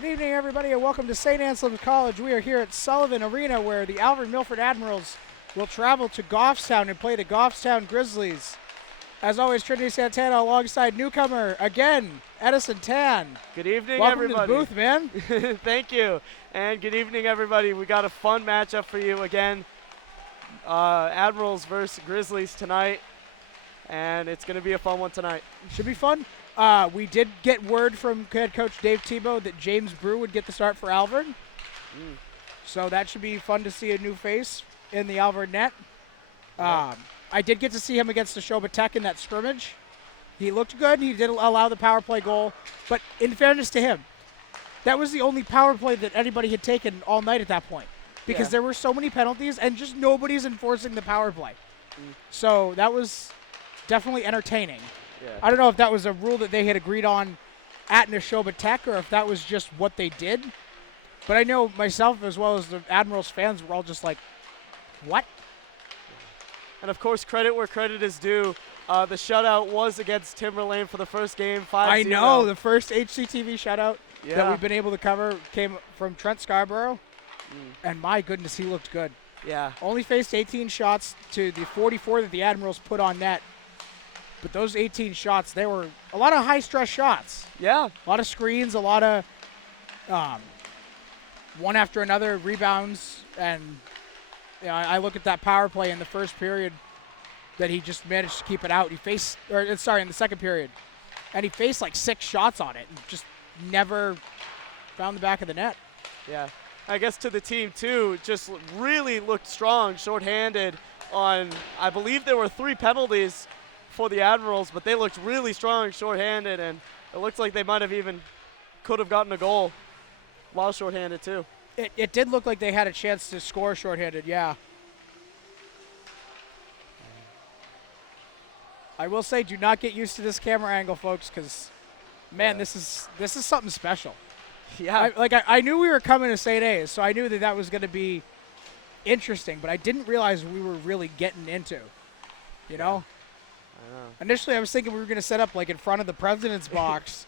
Good evening, everybody, and welcome to St. Anselm's College. We are here at Sullivan Arena, where the Alvirne-Milford Admirals will travel to Goffstown and play the Goffstown Grizzlies. As always, Trinity Santana alongside newcomer, again, Edison Tan. Good evening, welcome everybody. Welcome to the booth, man. Thank you. And good evening, everybody. We got a fun matchup for you again. Admirals versus Grizzlies tonight. And it's going to be a fun one tonight. Should be fun. We did get word from head coach Dave Tebow that James Brew would get the start for Alvirne. So that should be fun to see a new face in the Alvirne net. Yeah. I did get to see him against the Neshoba Tech in that scrimmage. He looked good. He did allow the power play goal. But in fairness to him, that was the only power play that anybody had taken all night at that point. Because there were so many penalties and just nobody's enforcing the power play. So that was definitely entertaining. Yeah. I don't know if that was a rule that they had agreed on at Neshoba Tech or if that was just what they did. But I know myself as well as the Admirals fans were all just like, what? And, of course, credit where credit is due. The shutout was against Timberlane for the first game, 5-0. I know. The first HCTV shutout that we've been able to cover came from Trent Scarborough. And, my goodness, he looked good. Yeah. Only faced 18 shots to the 44 that the Admirals put on net. But those 18 shots, they were a lot of high-stress shots. Yeah. A lot of screens, a lot of one after another rebounds. And I look at that power play in the first period that he just managed to keep it out. In the second period. And he faced like 6 shots on it and just never found the back of the net. Yeah. I guess to the team, too, just really looked strong, shorthanded on, I believe there were 3 penalties for the Admirals, but they looked really strong shorthanded, and it looks like they might have even could have gotten a goal while shorthanded, too. It did look like they had a chance to score shorthanded, yeah. I will say, do not get used to this camera angle, folks, because, man, this is something special. Yeah. I knew we were coming to St. A's, so I knew that was going to be interesting, but I didn't realize we were really getting into, you know? I know. Initially, I was thinking we were going to set up, like, in front of the president's box.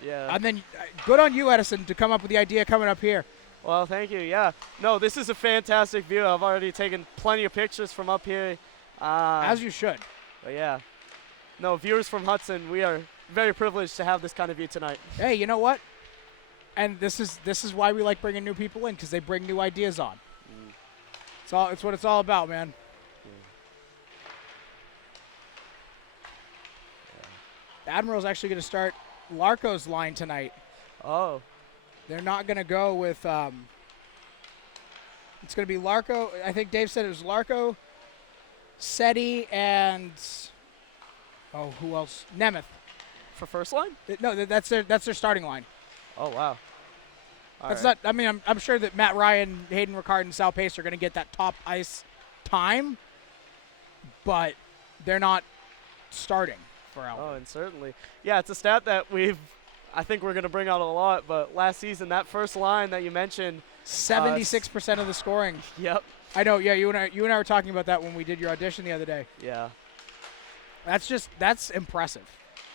Yeah. And then, good on you, Edison, to come up with the idea coming up here. Well, thank you. Yeah. No, this is a fantastic view. I've already taken plenty of pictures from up here. As you should. But yeah. No, viewers from Hudson, we are very privileged to have this kind of view tonight. Hey, you know what? And this is why we like bringing new people in, because they bring new ideas on. It's what it's all about, man. The Admiral's actually going to start Larco's line tonight. Oh. They're not going to go with it's going to be Larco. I think Dave said it was Larco, Seti, and who else? Nemeth. For first line? No, that's their starting line. Oh, wow. That's not. I mean, I'm sure that Matt Ryan, Hayden Ricard, and Sal Pace are going to get that top ice time, but they're not starting for Alvirne. Oh, and certainly. Yeah, it's a stat that I think we're going to bring out a lot, but last season, that first line that you mentioned. 76% of the scoring. Yep. I know, yeah, you and I were talking about that when we did your audition the other day. Yeah. That's impressive.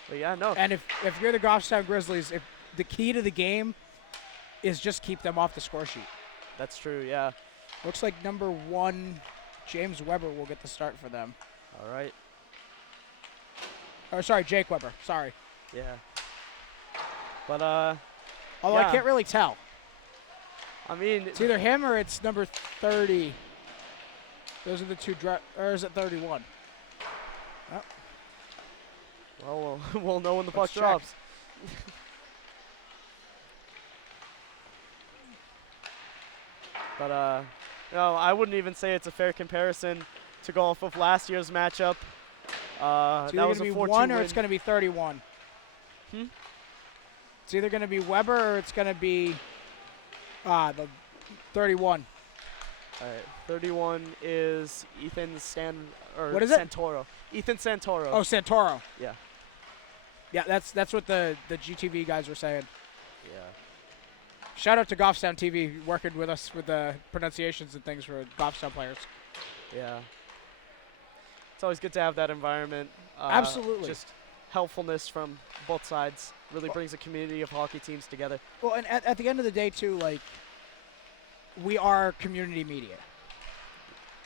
But yeah, no. And if you're the Goffstown Grizzlies, if the key to the game is just keep them off the score sheet. That's true, yeah. Looks like number 1, James Weber, will get the start for them. All right. Or sorry, Jake Weber. Sorry. Yeah. But although I can't really tell. I mean, it's either him or it's number 30. Those are the two. Or is it 31? Oh. Well, we'll know when the puck Let's check. drops. But no, I wouldn't even say it's a fair comparison to go off of last year's matchup. It's that was either a 4-2 going to be 1 or win. it's going to be 31. It's either going to be Weber or it's going to be the 31. All right, 31 is Ethan What is it? Santoro. Ethan Santoro. Oh, Santoro. Yeah. Yeah, that's what the GTV guys were saying. Yeah. Shout out to Goffstown TV working with us with the pronunciations and things for Goffstown players. Yeah. It's always good to have that environment. Absolutely. Just helpfulness from both sides. Really brings a community of hockey teams together. Well, and at the end of the day, too, like, we are community media.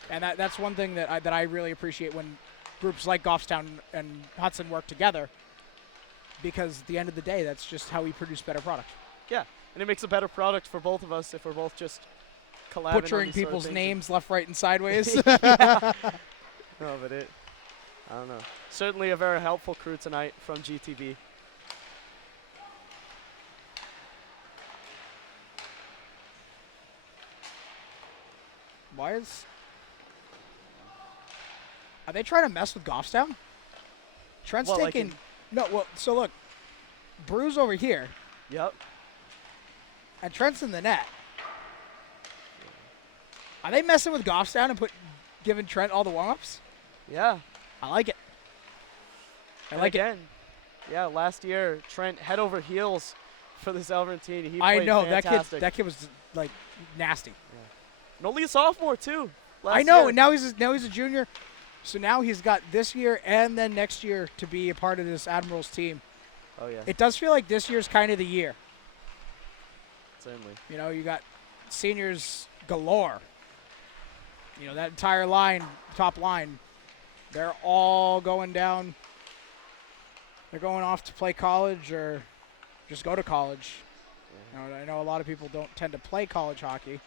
And that's one thing that I really appreciate when groups like Goffstown and Hudson work together, because at the end of the day, that's just how we produce better product. Yeah, and it makes a better product for both of us if we're both just collabing on Butchering these sort of people's things. names left, right, and sideways. No, but I don't know. Certainly a very helpful crew tonight from GTV. Are they trying to mess with Goffstown? Trent's Well, like taking. No, well, so look. Brew's over here, Yep. and Trent's in the net. Are they messing with Goffstown and giving Trent all the warm-ups? Yeah. I like it. I And like it. again, yeah, last year, Trent head over heels for this Alvirne team. He I played know fantastic. that kid was like nasty. And only a sophomore, too. I know, and now he's a junior. So now he's got this year and then next year to be a part of this Admirals team. Oh, yeah. It does feel like this year's kind of the year. Certainly. You know, you got seniors galore. You know, that entire line, top line, they're all going down. They're going off to play college or just go to college. Yeah. You know, I know a lot of people don't tend to play college hockey,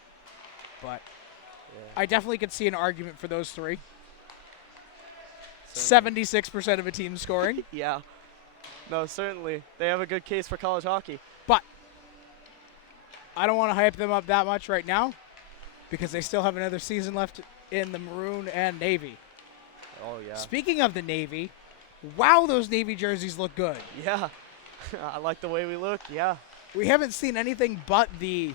but Yeah. I definitely could see an argument for those three. Certainly. 76% of a team scoring. Yeah. No, certainly. They have a good case for college hockey. But I don't want to hype them up that much right now because they still have another season left in the Maroon and Navy. Oh, yeah. Speaking of the Navy, wow, those Navy jerseys look good. Yeah. I like the way we look. Yeah. We haven't seen anything but the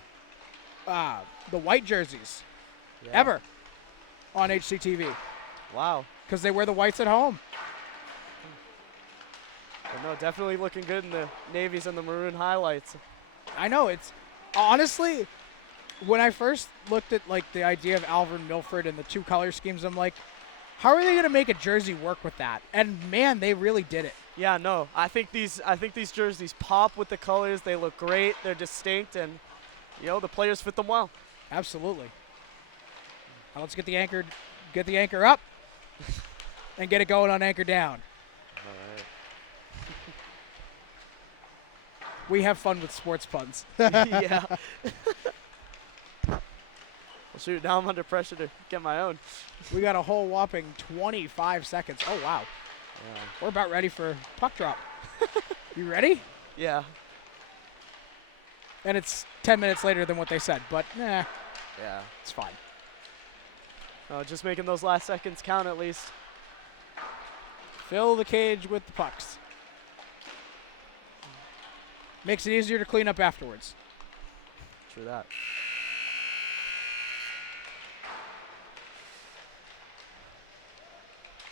white jerseys Yeah. ever on HCTV Wow. because they wear the whites at home. But no, definitely looking good in the navies and the maroon highlights. I know, it's honestly, when I first looked at like the idea of Alvirne-Milford and the two color schemes, I'm like, how are they going to make a jersey work with that? And man, they really did it. Yeah, no. I think these jerseys pop with the colors. They look great. They're distinct, and the players fit them well. Absolutely. Now let's get the anchor up and get it going on anchor down. All right. We have fun with sports puns. Yeah. Well, shoot, now I'm under pressure to get my own. We got a whole whopping 25 seconds. Oh, wow. Yeah. We're about ready for puck drop. You ready? Yeah. And it's 10 minutes later than what they said, but Yeah. it's fine. Just making those last seconds count at least. Fill the cage with the pucks. Makes it easier to clean up afterwards. True that.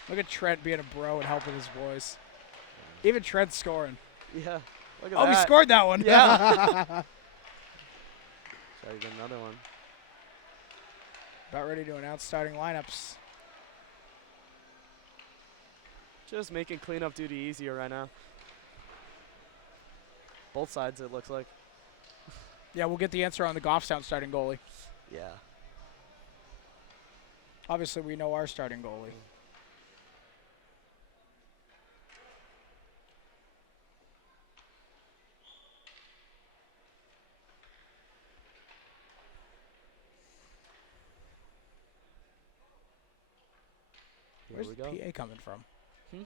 Look at Trent being a bro and helping his boys. Even Trent's scoring. Yeah. Look at Oh, that. we scored that one. Yeah. Try to get another one. About ready to announce starting lineups. Just making cleanup duty easier right now. Both sides, it looks like. Yeah, we'll get the answer on the Goffstown starting goalie. Yeah. Obviously, we know our starting goalie. Here Where's we the go. PA coming from? Hmm?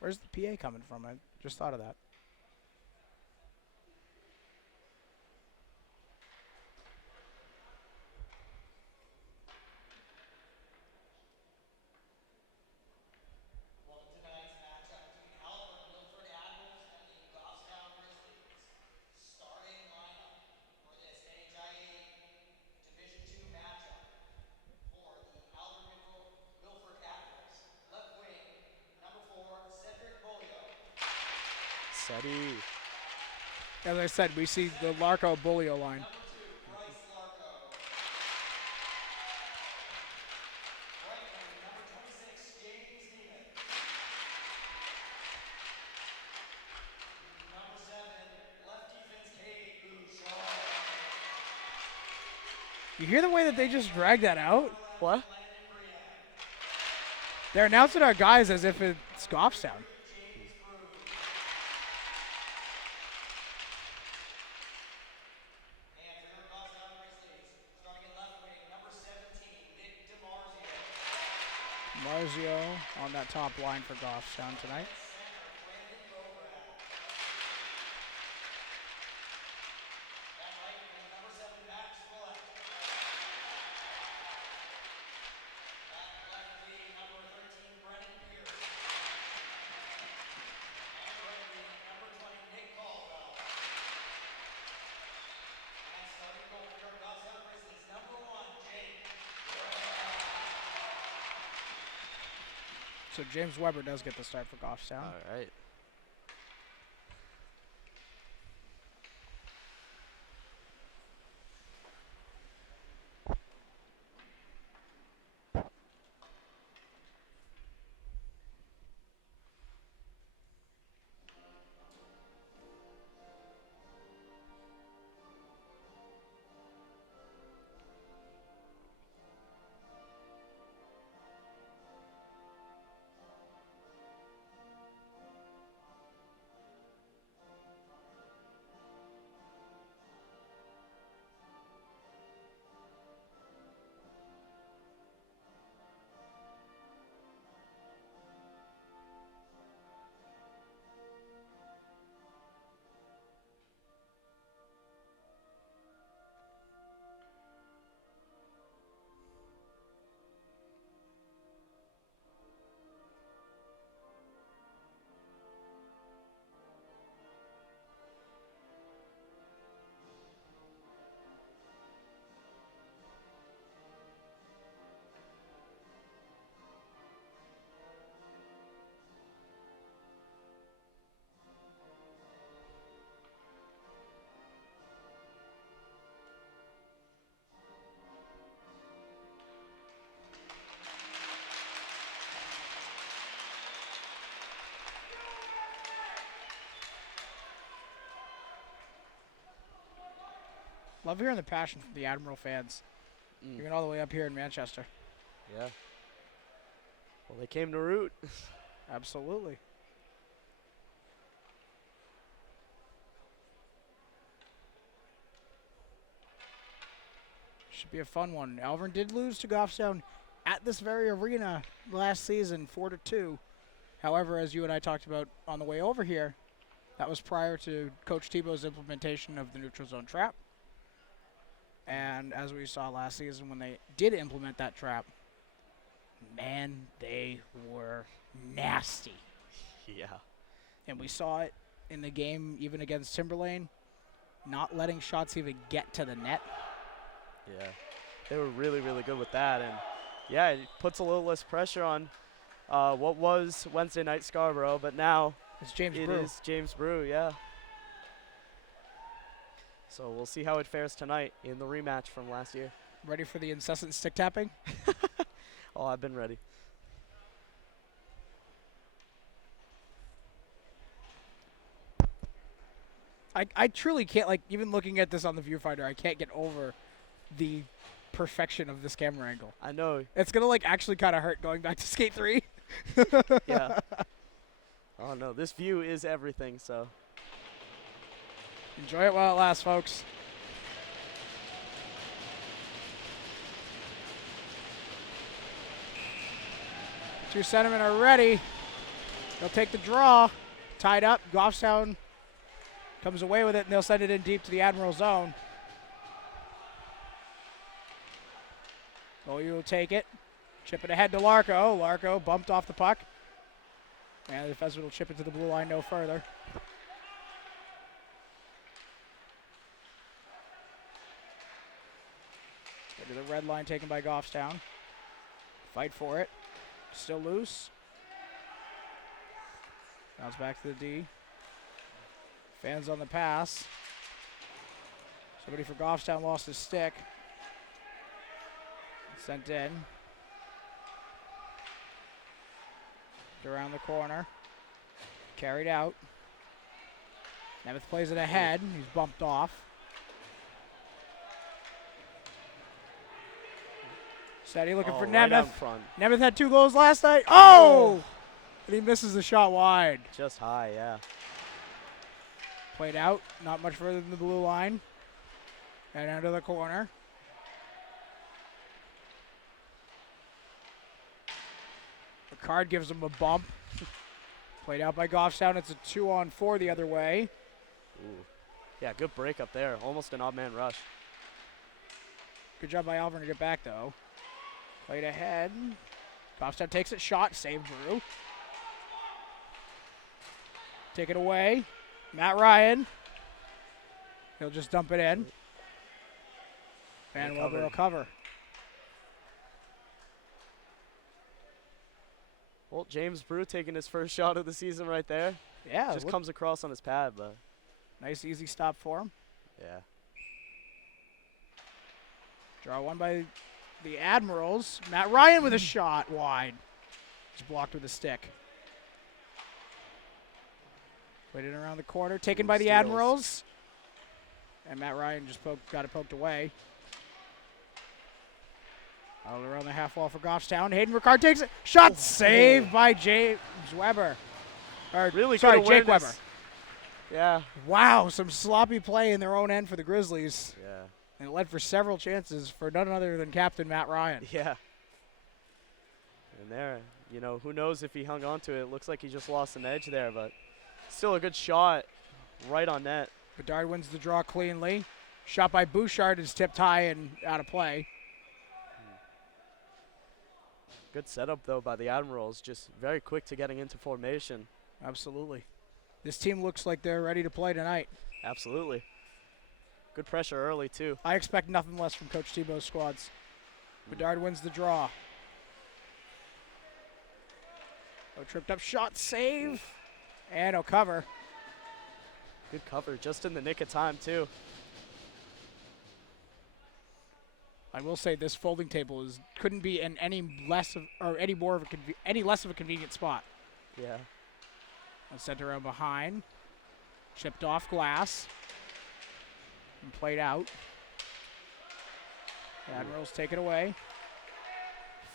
Where's the PA coming from? I just thought of that. Well, tonight's matchup between Alvirne-Milford Admirals and the Goffstown Grizzlies. Starting lineup for this NHIA Division II matchup for the Alvirne-Milford Admirals. Left wing, number 4, Cedric Bolio. Seti. As I said, we see the Larco Bolio line. Number 2, Bryce Larco. Right wing, number 26, James Neiman. You hear the way that they just dragged that out? What? They're announcing our guys as if it's Goffstown. And for your Goffstown Grizzlies, starting in left wing, number 17, Nick DiMarzio. Marzio on that top line for Goffstown tonight. That right wing, number 7, Max Willett. That left wing, number 13, Brennan Pierce. And right wing, number 20, Nick Caldwell. And starting goal for your Goffstown Grizzlies, number 1, Jake. So James Weber does get the start for Goffstown. All right. Love hearing the passion from the Admiral fans. Even all the way up here in Manchester. Yeah. Well, they came to root. Absolutely. Should be a fun one. Alvirne did lose to Goffstown at this very arena last season, 4-2. However, as you and I talked about on the way over here, that was prior to Coach Tebow's implementation of the neutral zone trap. And as we saw last season when they did implement that trap, man, they were nasty. Yeah. And we saw it in the game even against Timberlane, not letting shots even get to the net. Yeah. They were really, really good with that. And, yeah, it puts a little less pressure on what was Wednesday night Scarborough, but now It's James it Brew. is James Brew, yeah. So we'll see how it fares tonight in the rematch from last year. Ready for the incessant stick tapping? Oh, I've been ready. I truly can't, like, even looking at this on the viewfinder, I can't get over the perfection of this camera angle. I know. It's going to, like, actually kind of hurt going back to Skate 3. Yeah. Oh, no. This view is everything, so. Enjoy it while it lasts, folks. Two centermen are ready. They'll take the draw. Tied up. Goffstown comes away with it, and they'll send it in deep to the Admiral zone. Goalie will take it. Chip it ahead to Larco. Larco bumped off the puck. And the defenseman will chip it to the blue line no further. To the red line taken by Goffstown. Fight for it. Still loose. Bounce back to the D. Fans on the pass. Somebody for Goffstown lost his stick. Sent in. Around the corner. Carried out. Nemeth plays it ahead. He's bumped off. Steady looking for right out Nemeth. front. Nemeth had 2 goals last night. Oh! And he misses the shot wide. Just high, yeah. Played out, not much further than the blue line. And under the corner. The card gives him a bump. Played out by Goffstown. It's a 2-on-4 the other way. Ooh. Yeah, good break up there. Almost an odd man rush. Good job by Alvirne to get back, though. Played ahead. Goffstown takes it, shot, save Brew. Take it away. Matt Ryan. He'll just dump it in. Van Weber will cover. Well, James Brew taking his first shot of the season right there. Yeah, Just comes across on his pad, but nice, easy stop for him. yeah. Draw one by the Admirals. Matt Ryan with a shot wide. It's blocked with a stick. Played it around the corner. Taken by the steals. Admirals. And Matt Ryan just got it poked away. Out around the half wall for Goffstown. Hayden Ricard takes it. Shot saved by James Weber. Or, Really sorry, good Jake awareness. Weber. Yeah. Wow, some sloppy play in their own end for the Grizzlies. Yeah. And it led for several chances for none other than Captain Matt Ryan. Yeah. And there, you know, who knows if he hung on to it. It looks like he just lost an edge there, but still a good shot right on net. Bedard wins the draw cleanly. Shot by Bouchard is tipped high and out of play. Good setup, though, by the Admirals. Just very quick to getting into formation. Absolutely. This team looks like they're ready to play tonight. Absolutely. Good pressure early, too. I expect nothing less from Coach Tebow's squads. Bedard wins the draw. A tripped up shot, save, and a cover. Good cover, just in the nick of time, too. I will say this folding table couldn't be in any less of a convenient spot. Yeah. And sent around behind. Chipped off glass. And played out. The Admirals take it away.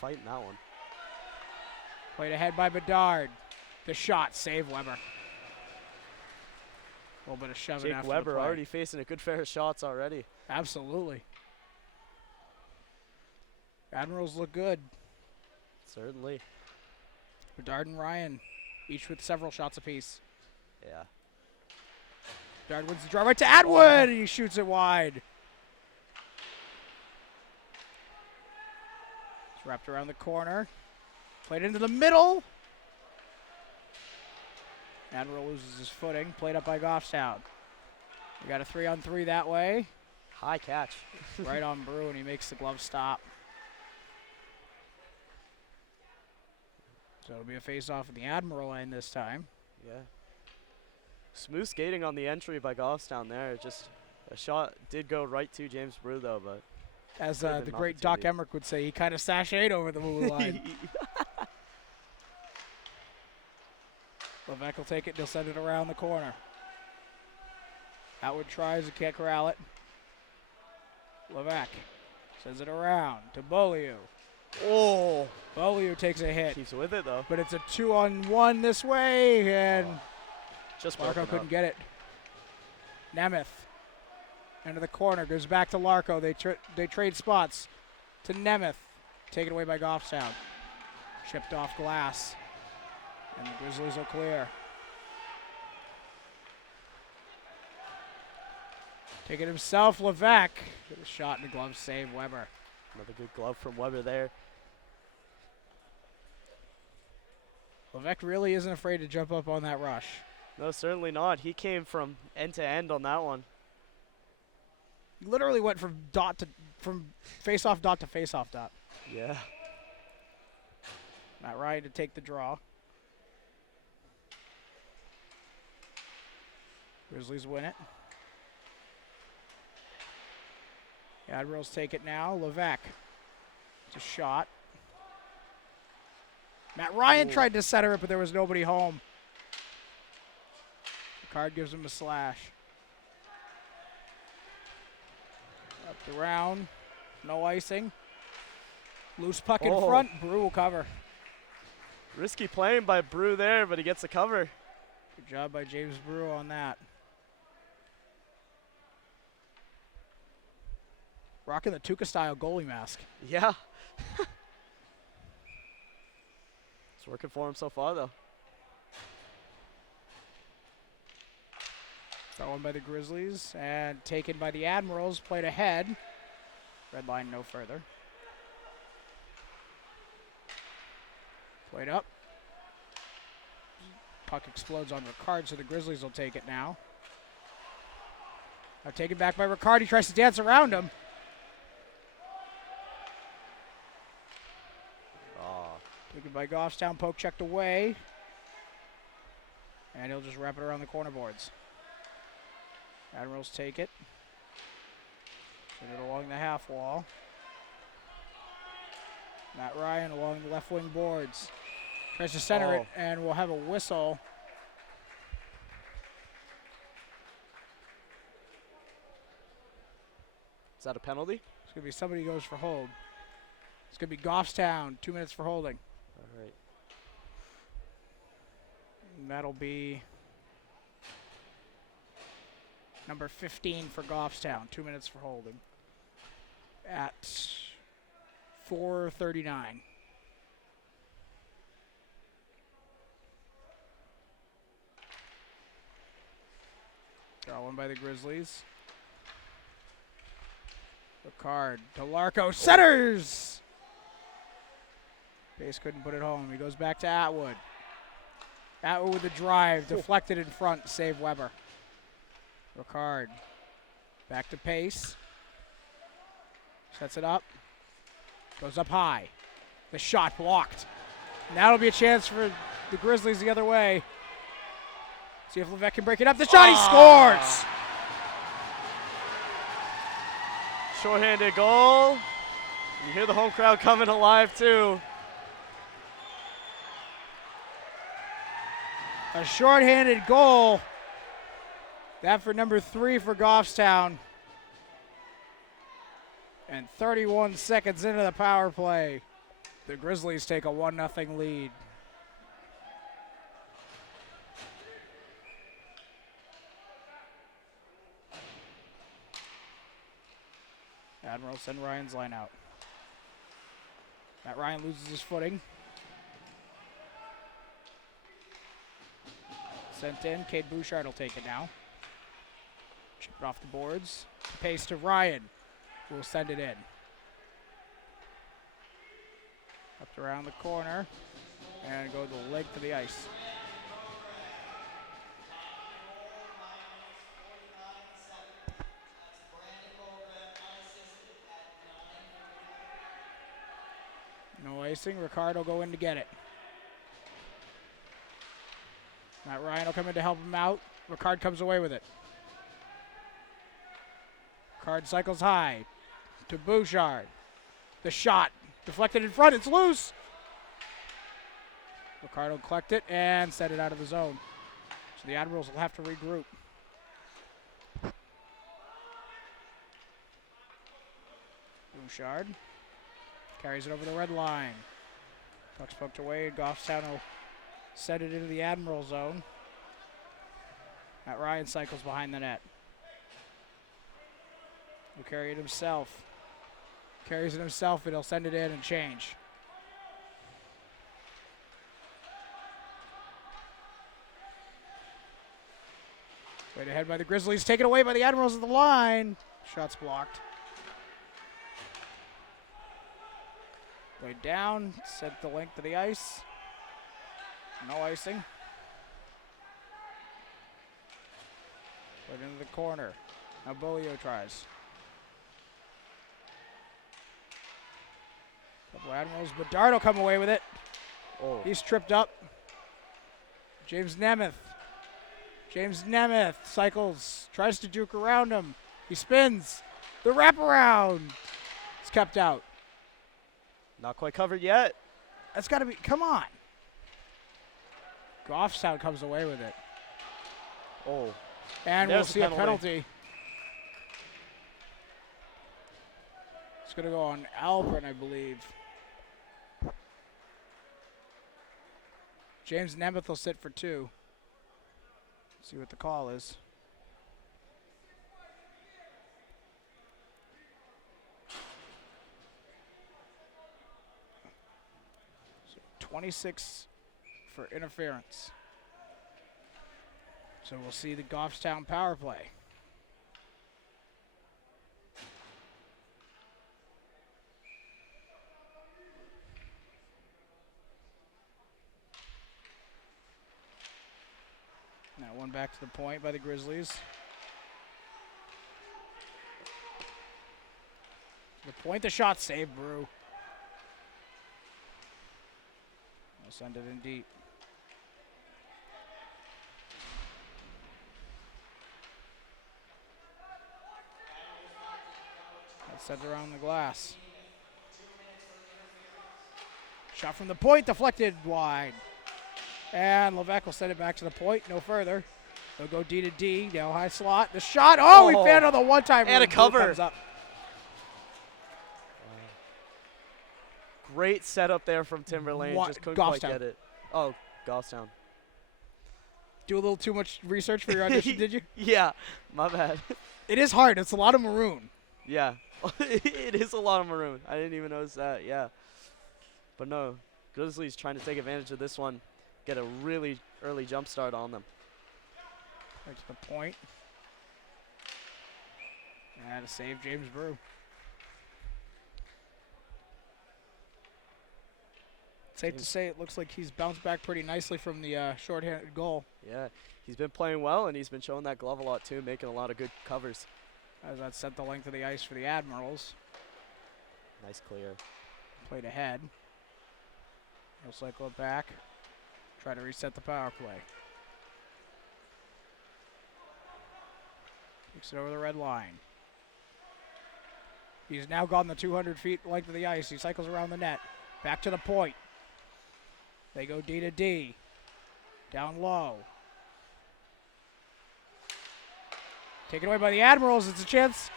Fighting that one. Played ahead by Bedard. The shot, save Weber. A little bit of shoving Jake after Weber the play. already facing a good fair shots already. Absolutely. Admirals look good. Certainly. Bedard and Ryan, each with several shots apiece. Yeah. Bedard wins the draw right to Atwood, and he shoots it wide. It's wrapped around the corner. Played into the middle. Admiral loses his footing. Played up by Goffstown. We got a 3-on-3 that way. High catch. Right on Brew, and he makes the glove stop. So it'll be a face-off at the Admiral end this time. Yeah. Smooth skating on the entry by Goffstown there. Just a shot did go right to James Brew, though, but As Could've the been great Doc opportunity. Emmerich would say, he kind of sashayed over the blue line. Levesque will take it. He'll send it around the corner. Atwood tries and can't corral it. Levesque sends it around to Beaulieu. oh, Beaulieu takes a hit, keeps with it, though. but it's a 2-on-1 this way, and Just Larko broken couldn't up. get it. Nemeth into the corner, goes back to Larko. They trade spots to Nemeth. Taken away by Goffstown. Chipped off glass. And the Grizzlies will clear. Take it himself, Levesque. Get a shot in the glove, save Weber. Another good glove from Weber there. Levesque really isn't afraid to jump up on that rush. No, certainly not. He came from end to end on that one. He literally went from face-off dot to face-off dot. Yeah. Matt Ryan to take the draw. Grizzlies win it. The Admirals take it now. Levesque. It's a shot. Matt Ryan tried to center it, but there was nobody home. The card gives him a slash. Up the round. No icing. Loose puck in Oh. front. Brew will cover. Risky playing by Brew there, but he gets the cover. Good job by James Brew on that. Rocking the Tuca-style goalie mask. Yeah. It's working for him so far, though. Thrown by the Grizzlies and taken by the Admirals. Played ahead. Red line no further. Played up. Puck explodes on Ricard, so the Grizzlies will take it now. Now taken back by Ricard. He tries to dance around him. Taken by Goffstown. Poke checked away. And he'll just wrap it around the corner boards. Admirals take it. Send it along the half wall. Matt Ryan along the left wing boards. Tries to center it, and we'll have a whistle. Is that a penalty? It's going to be somebody who goes for hold. It's going to be Goffstown, 2 minutes for holding. All right. And that'll be number 15 for Goffstown, 2 minutes for holding. At 4:39. Draw one by the Grizzlies. Ricard to Larko. Centers! Pace couldn't put it home. He goes back to Atwood. Atwood with the drive. Deflected in front. Save Weber. Ricard. Back to Pace. Sets it up. Goes up high. The shot blocked. And that'll be a chance for the Grizzlies the other way. See if Levesque can break it up. The shot, he scores! Shorthanded goal. You hear the home crowd coming alive, too. A shorthanded goal. That for number 3 for Goffstown. And 31 seconds into the power play, the Grizzlies take a 1-0 lead. Admirals send Ryan's line out. Matt Ryan loses his footing. Sent in. Cade Bouchard will take it now. Chip it off the boards. Pace to Ryan. We'll send it in. Up around the corner. And go the length of the ice. No icing. Ricard will go in to get it. Matt Ryan will come in to help him out. Ricard comes away with it. Ricard cycles high to Bouchard. The shot deflected in front. It's loose. Ricard will collect it and set it out of the zone. So the Admirals will have to regroup. Bouchard carries it over the red line. Puck's poked away. Goffstown will set it into the Admiral zone. Matt Ryan cycles behind the net. He'll carry it himself. Carries it himself, and he'll send it in and change. Played ahead by the Grizzlies. Taken away by the Admirals at the line. Shots blocked. Played down. Sent the length of the ice. No icing. Put into the corner. Now Bolio tries. Couple Admirals. Bedard will come away with it. Oh. He's tripped up. James Nemeth. James Nemeth cycles. Tries to juke around him. He spins. The wraparound. It's kept out. Not quite covered yet. That's got to be. Come on. Goffstown comes away with it. Oh. And There's we'll see a a penalty. It's going to go on Alvirne, I believe. James Nemeth will sit for 2. See what the call is. So 26 for interference. So we'll see the Goffstown power play. Now one back to the point by the Grizzlies. The point, the shot saved, Brew. They'll send it in deep. That's sent around the glass. Shot from the point, deflected wide. And Levesque will send it back to the point, no further. They'll go D to D, now high slot. The shot, oh, he found on the one-time. And a cover. Comes up. Great setup there from Timberlane. What? Just couldn't quite Goffstown. get it. Oh, Goffstown. Do a little too much research for your audition, did you? Yeah, my bad. It is hard, it's a lot of maroon. Yeah, it is a lot of maroon. I didn't even notice that, yeah. But no, Grizzlies trying to take advantage of this one. Get a really early jump start on them. Right to the point. And to save James Brew. Safe to say it looks like he's bounced back pretty nicely from the shorthanded goal. Yeah, he's been playing well, and he's been showing that glove a lot too, making a lot of good covers. As that set the length of the ice for the Admirals. Nice clear. Played ahead. He'll cycle it back. Try to reset the power play. Takes it over the red line. He's now gone the 200 feet length of the ice. He cycles around the net. Back to the point. They go D to D. Down low. Taken away by the Admirals. It's a chance.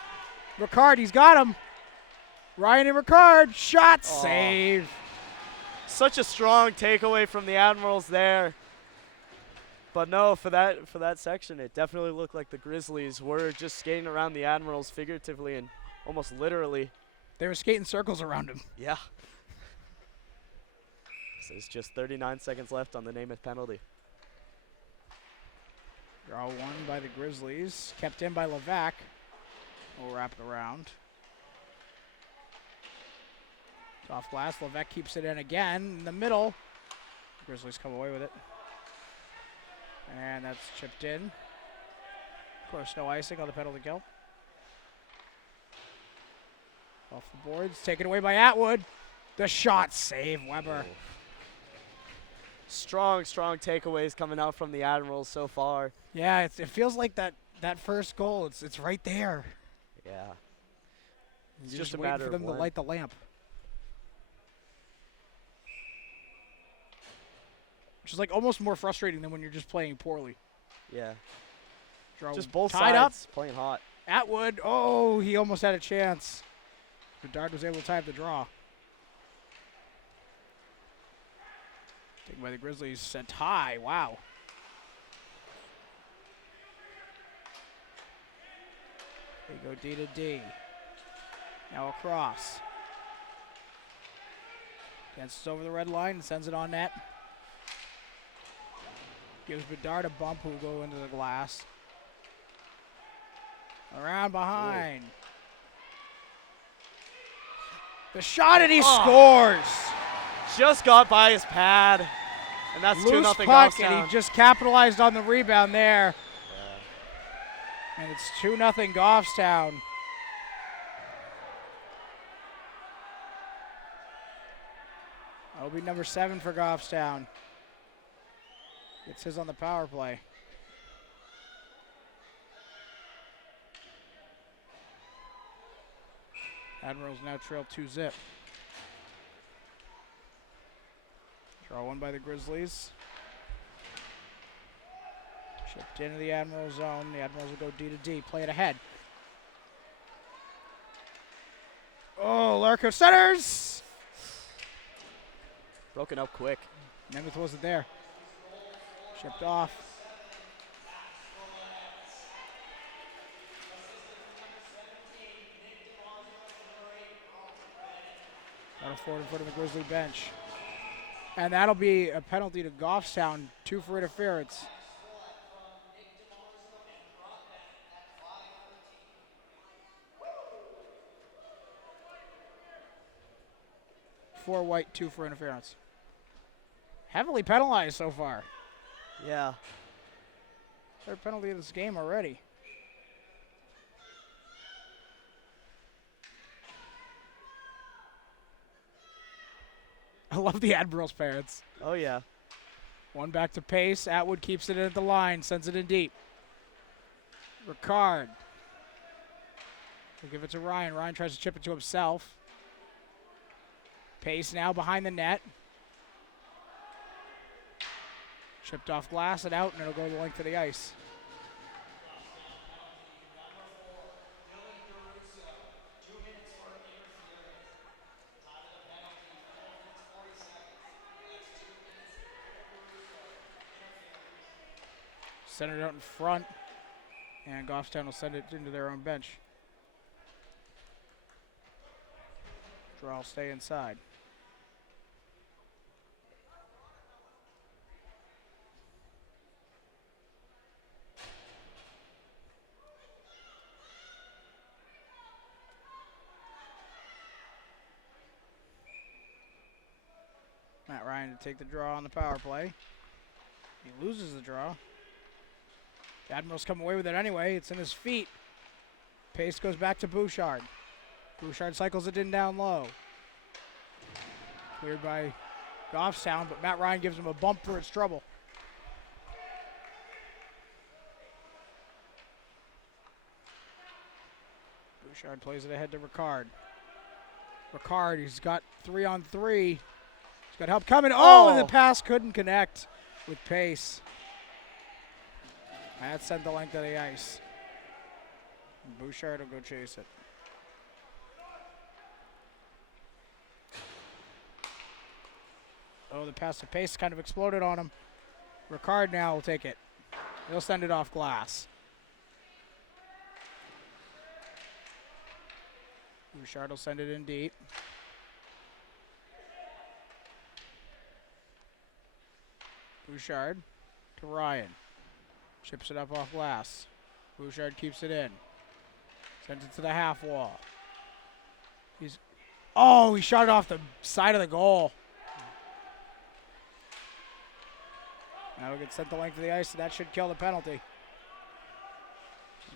Ricard, he's got him. Ryan and Ricard. Shot save. Such a strong takeaway from the Admirals there. But no, for that section, it definitely looked like the Grizzlies were just skating around the Admirals figuratively and almost literally. They were skating circles around him. Yeah. So there's just 39 seconds left on the Namath penalty. Draw one by the Grizzlies. Kept in by Levac. We'll wrap it around. Off glass. Levac keeps it in again in the middle. Grizzlies come away with it. And that's chipped in. Of course, no icing on the penalty kill. Off the boards. Taken away by Atwood. The shot save, Weber. Oh. Strong takeaways coming out from the Admirals so far. Yeah, it feels like that first goal. It's right there. Yeah. It's just a waiting matter for them of to when. light the lamp. Which is like almost more frustrating than when you're just playing poorly. Yeah. Draw Just both tied sides up. playing hot. Atwood, oh, he almost had a chance. Bedard was able to tie up the draw. Taken by the Grizzlies, sent high, wow. They go D to D. Now across. Dances over the red line and sends it on net. Gives Bedard a bump who will go into the glass. Around behind. Ooh. The shot and he scores. Just got by his pad. And that's 2-0 Loose puck Goffstown. and he just capitalized on the rebound there. Yeah. And it's 2-0 Goffstown. That'll be number 7 for Goffstown. It's his on the power play. Admirals now trail 2-0. Draw one by the Grizzlies. Shipped into the Admiral zone. The Admirals will go D to D. Play it ahead. Oh, Larko centers! Broken up quick. Nemeth wasn't there. Shipped off. Got a forward in front of the Grizzly bench. And that'll be a penalty to Goffstown, 2 for interference. 4 white, 2 for interference. Heavily penalized so far. Yeah. Third penalty of this game already. I love the Admirals parents. Oh, yeah. One back to Pace. Atwood keeps it in at the line, sends it in deep. Ricard. We'll give it to Ryan. Ryan tries to chip it to himself. Pace now behind the net. Chipped off glass and out, and it'll go the length of the ice. Send it out in front, and Goffstown will send it into their own bench. Draw will stay inside. Matt Ryan to take the draw on the power play. He loses the draw. The Admirals come away with it anyway. It's in his feet. Pace goes back to Bouchard. Bouchard cycles it in down low. Cleared by Goffstown, but Matt Ryan gives him a bump for its trouble. Bouchard plays it ahead to Ricard. Ricard, he's got 3-on-3. He's got help coming. Oh, and the pass couldn't connect with Pace. That sent the length of the ice. And Bouchard will go chase it. Oh, the pass to Pace kind of exploded on him. Ricard now will take it. He'll send it off glass. Bouchard will send it in deep. Bouchard to Ryan. Chips it up off glass. Bouchard keeps it in. Sends it to the half wall. He shot it off the side of the goal. Now we get sent the length of the ice, and that should kill the penalty.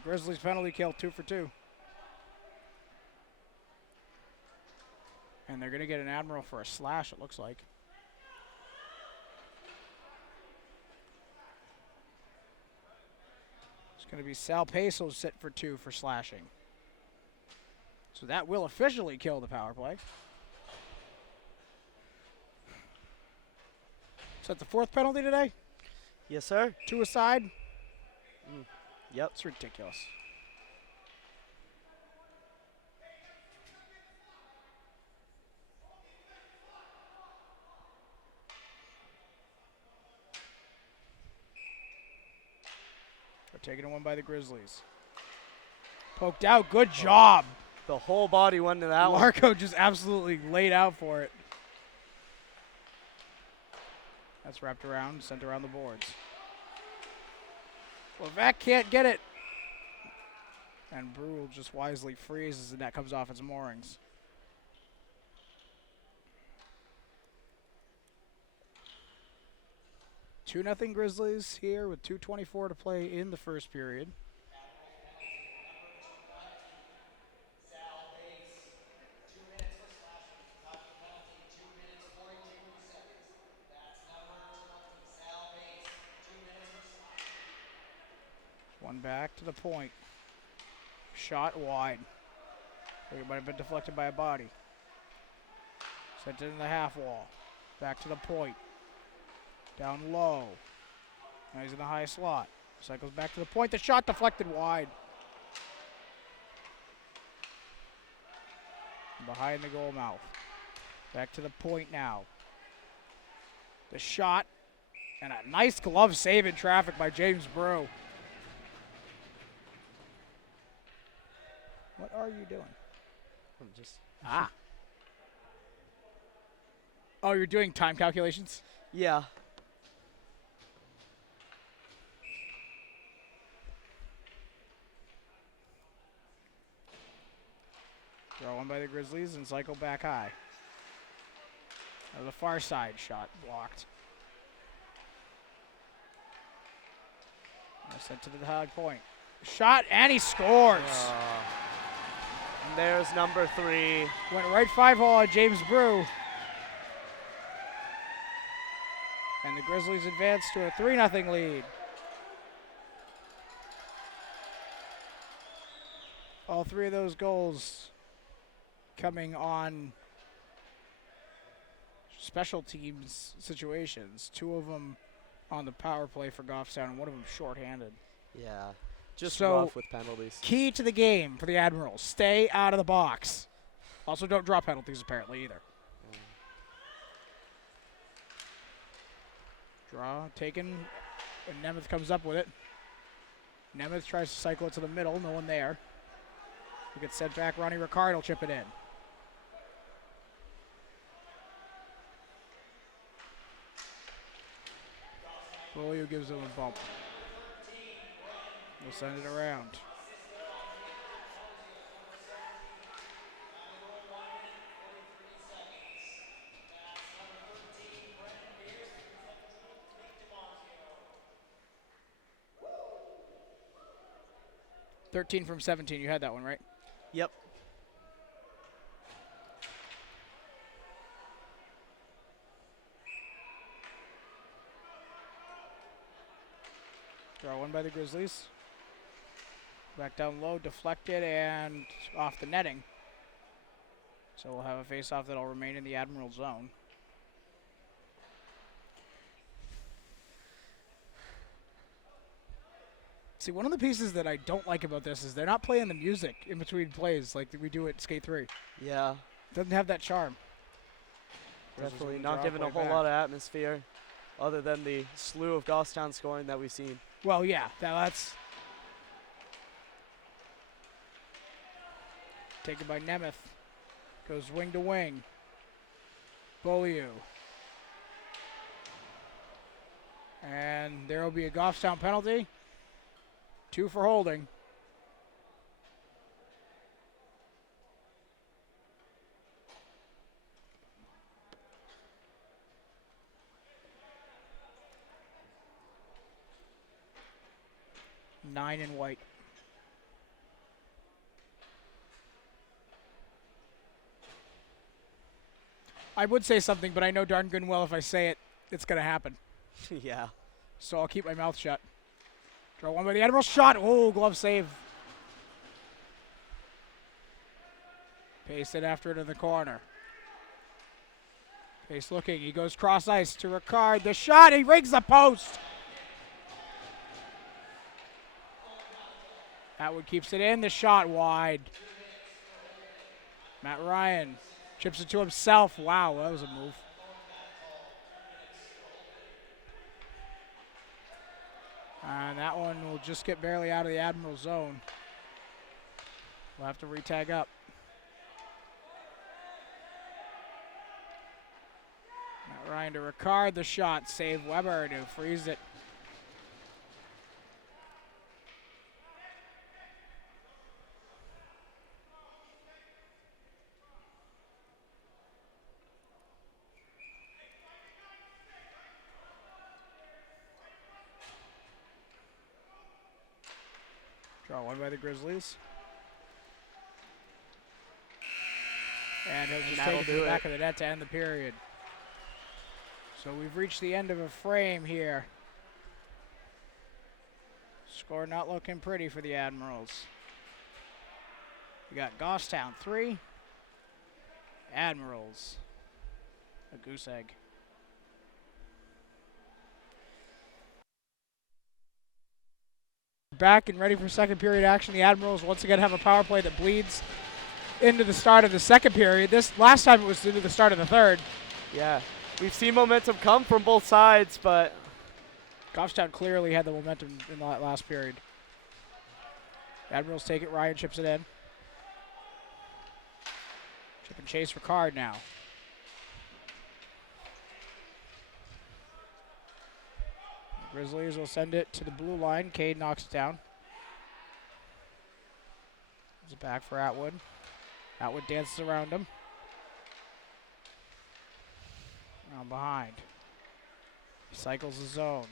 Grizzlies penalty kill, 2 for 2. And they're going to get an Admiral for a slash, it looks like. It's going to be Sal Peso sit for 2 for slashing. So that will officially kill the power play. Is that the 4th penalty today? Yes, sir. 2 aside? Yep. It's ridiculous. They're taking one by the Grizzlies. Poked out. Good job. The whole body went to that one. Larko just absolutely laid out for it. That's wrapped around, sent around the boards. Levac can't get it. And Brule just wisely freezes, and that comes off its moorings. Two 0 Grizzlies here with 2:24 to play in the first period. One back to the point. Shot wide. It might have been deflected by a body. Sent it in the half wall. Back to the point. Down low. Now he's in the high slot. Cycles back to the point. The shot deflected wide. Behind the goal mouth. Back to the point now. The shot. And a nice glove save in traffic by James Brew. What are you doing? I'm just. Ah. Oh, you're doing time calculations? Yeah. Throw one by the Grizzlies and cycle back high. The far side shot blocked. Sent to the high point. Shot, and he scores. And there's number 3. Went right 5-hole on James Brew. And the Grizzlies advance to a 3-0 lead. All 3 of those goals coming on special teams situations. 2 of them on the power play for Goffstown, and 1 of them shorthanded. Yeah. Just So, rough with penalties. Key to the game for the Admirals: stay out of the box. Also, don't draw penalties apparently either. Draw taken, and Nemeth comes up with it. Nemeth tries to cycle it to the middle, no one there. He gets sent back. Ronnie Ricard will chip it in. Bolio gives him a bump. We'll send it around. "13 from 17. You had that one, right? Yep. Draw one by the Grizzlies. Back down low, deflected, and off the netting. So we'll have a face-off that'll remain in the Admiral zone. See, one of the pieces that I don't like about this is they're not playing the music in between plays like we do at Skate 3. Yeah. Doesn't have that charm. Definitely not giving a whole lot of atmosphere other than the slew of Goffstown scoring that we've seen. Well, yeah, that's taken by Nemeth. Goes wing to wing. Beaulieu. And there will be a Goffstown penalty. 2 for holding. Nine in white. I would say something, but I know darn good and well if I say it, it's going to happen. Yeah. So I'll keep my mouth shut. Draw one by the Admiral. Shot. Oh, glove save. Pace it after it in the corner. Pace looking. He goes cross ice to Ricard. The shot. He rings the post. Atwood keeps it in. The shot wide. Matt Ryan chips it to himself. Wow, that was a move. And that one will just get barely out of the Admiral zone. We'll have to re-tag up. Matt Ryan to Ricard. The shot. Save Weber to freeze it. Draw one by the Grizzlies. And he'll just take it to the back of the net to end the period. So we've reached the end of a frame here. Score not looking pretty for the Admirals. We got Goffstown 3. Admirals a goose egg. Back and ready for second period action. The Admirals once again have a power play that bleeds into the start of the second period. This last time it was into the start of the third. Yeah, we've seen momentum come from both sides, but Goffstown clearly had the momentum in that last period. Admirals take it. Ryan chips it in. Chip and chase for Card now. The Grizzlies will send it to the blue line. Cade knocks it down. It's back for Atwood. Atwood dances around him. Around behind. He cycles the zone.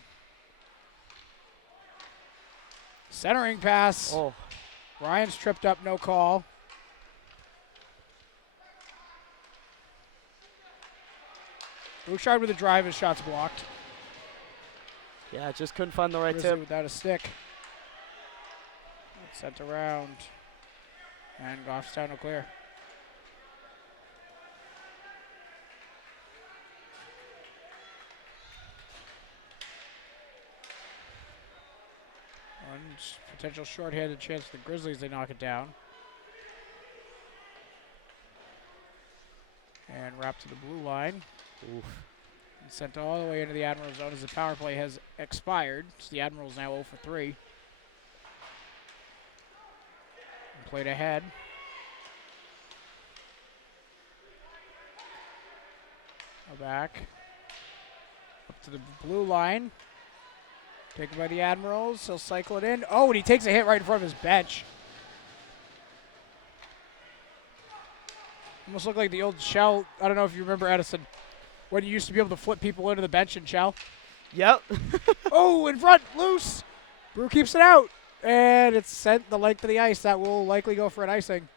Centering pass. Oh, Ryan's tripped up, no call. Bouchard with a drive, his shot's blocked. yeah, just couldn't find the right Grizzly tip. without a stick. Sent around. And Goffstown will clear. One potential short-handed chance for the Grizzlies, they knock it down. And wrapped to the blue line. Oof. And sent all the way into the Admiral zone as the power play has expired. So the Admirals now 0 for 3. And played ahead. Go back. Up to the blue line. Taken by the Admirals. He'll cycle it in. Oh, and he takes a hit right in front of his bench. Almost looked like the old Shell. I don't know if you remember, Edison, when you used to be able to flip people into the bench in Shell. Yep. Oh, in front, loose. Brew keeps it out. And it's sent the length of the ice. That will likely go for an icing.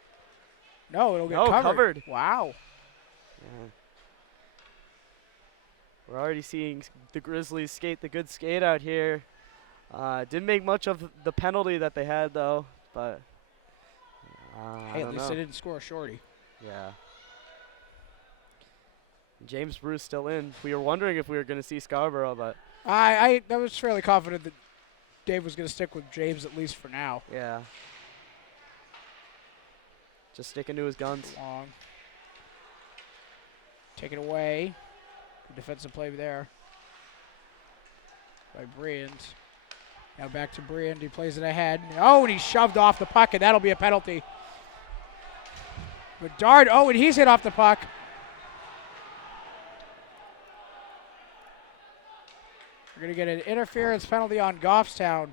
No, it'll get No, covered. covered. Wow. Yeah. We're already seeing the Grizzlies skate the good skate out here. Didn't make much of the penalty that they had, though. But Hey, I at don't least know. they didn't score a shorty. Yeah. James Brew's still in. We were wondering if we were going to see Scarborough, but I was fairly confident that Dave was going to stick with James at least for now. yeah. Just sticking to his guns. Long. Take it away. Good defensive play there by Briand. Now back to Briand. He plays it ahead. Oh, and he shoved off the puck, and that'll be a penalty. Bedard, oh, and he's hit off the puck. We're going to get an interference penalty on Goffstown.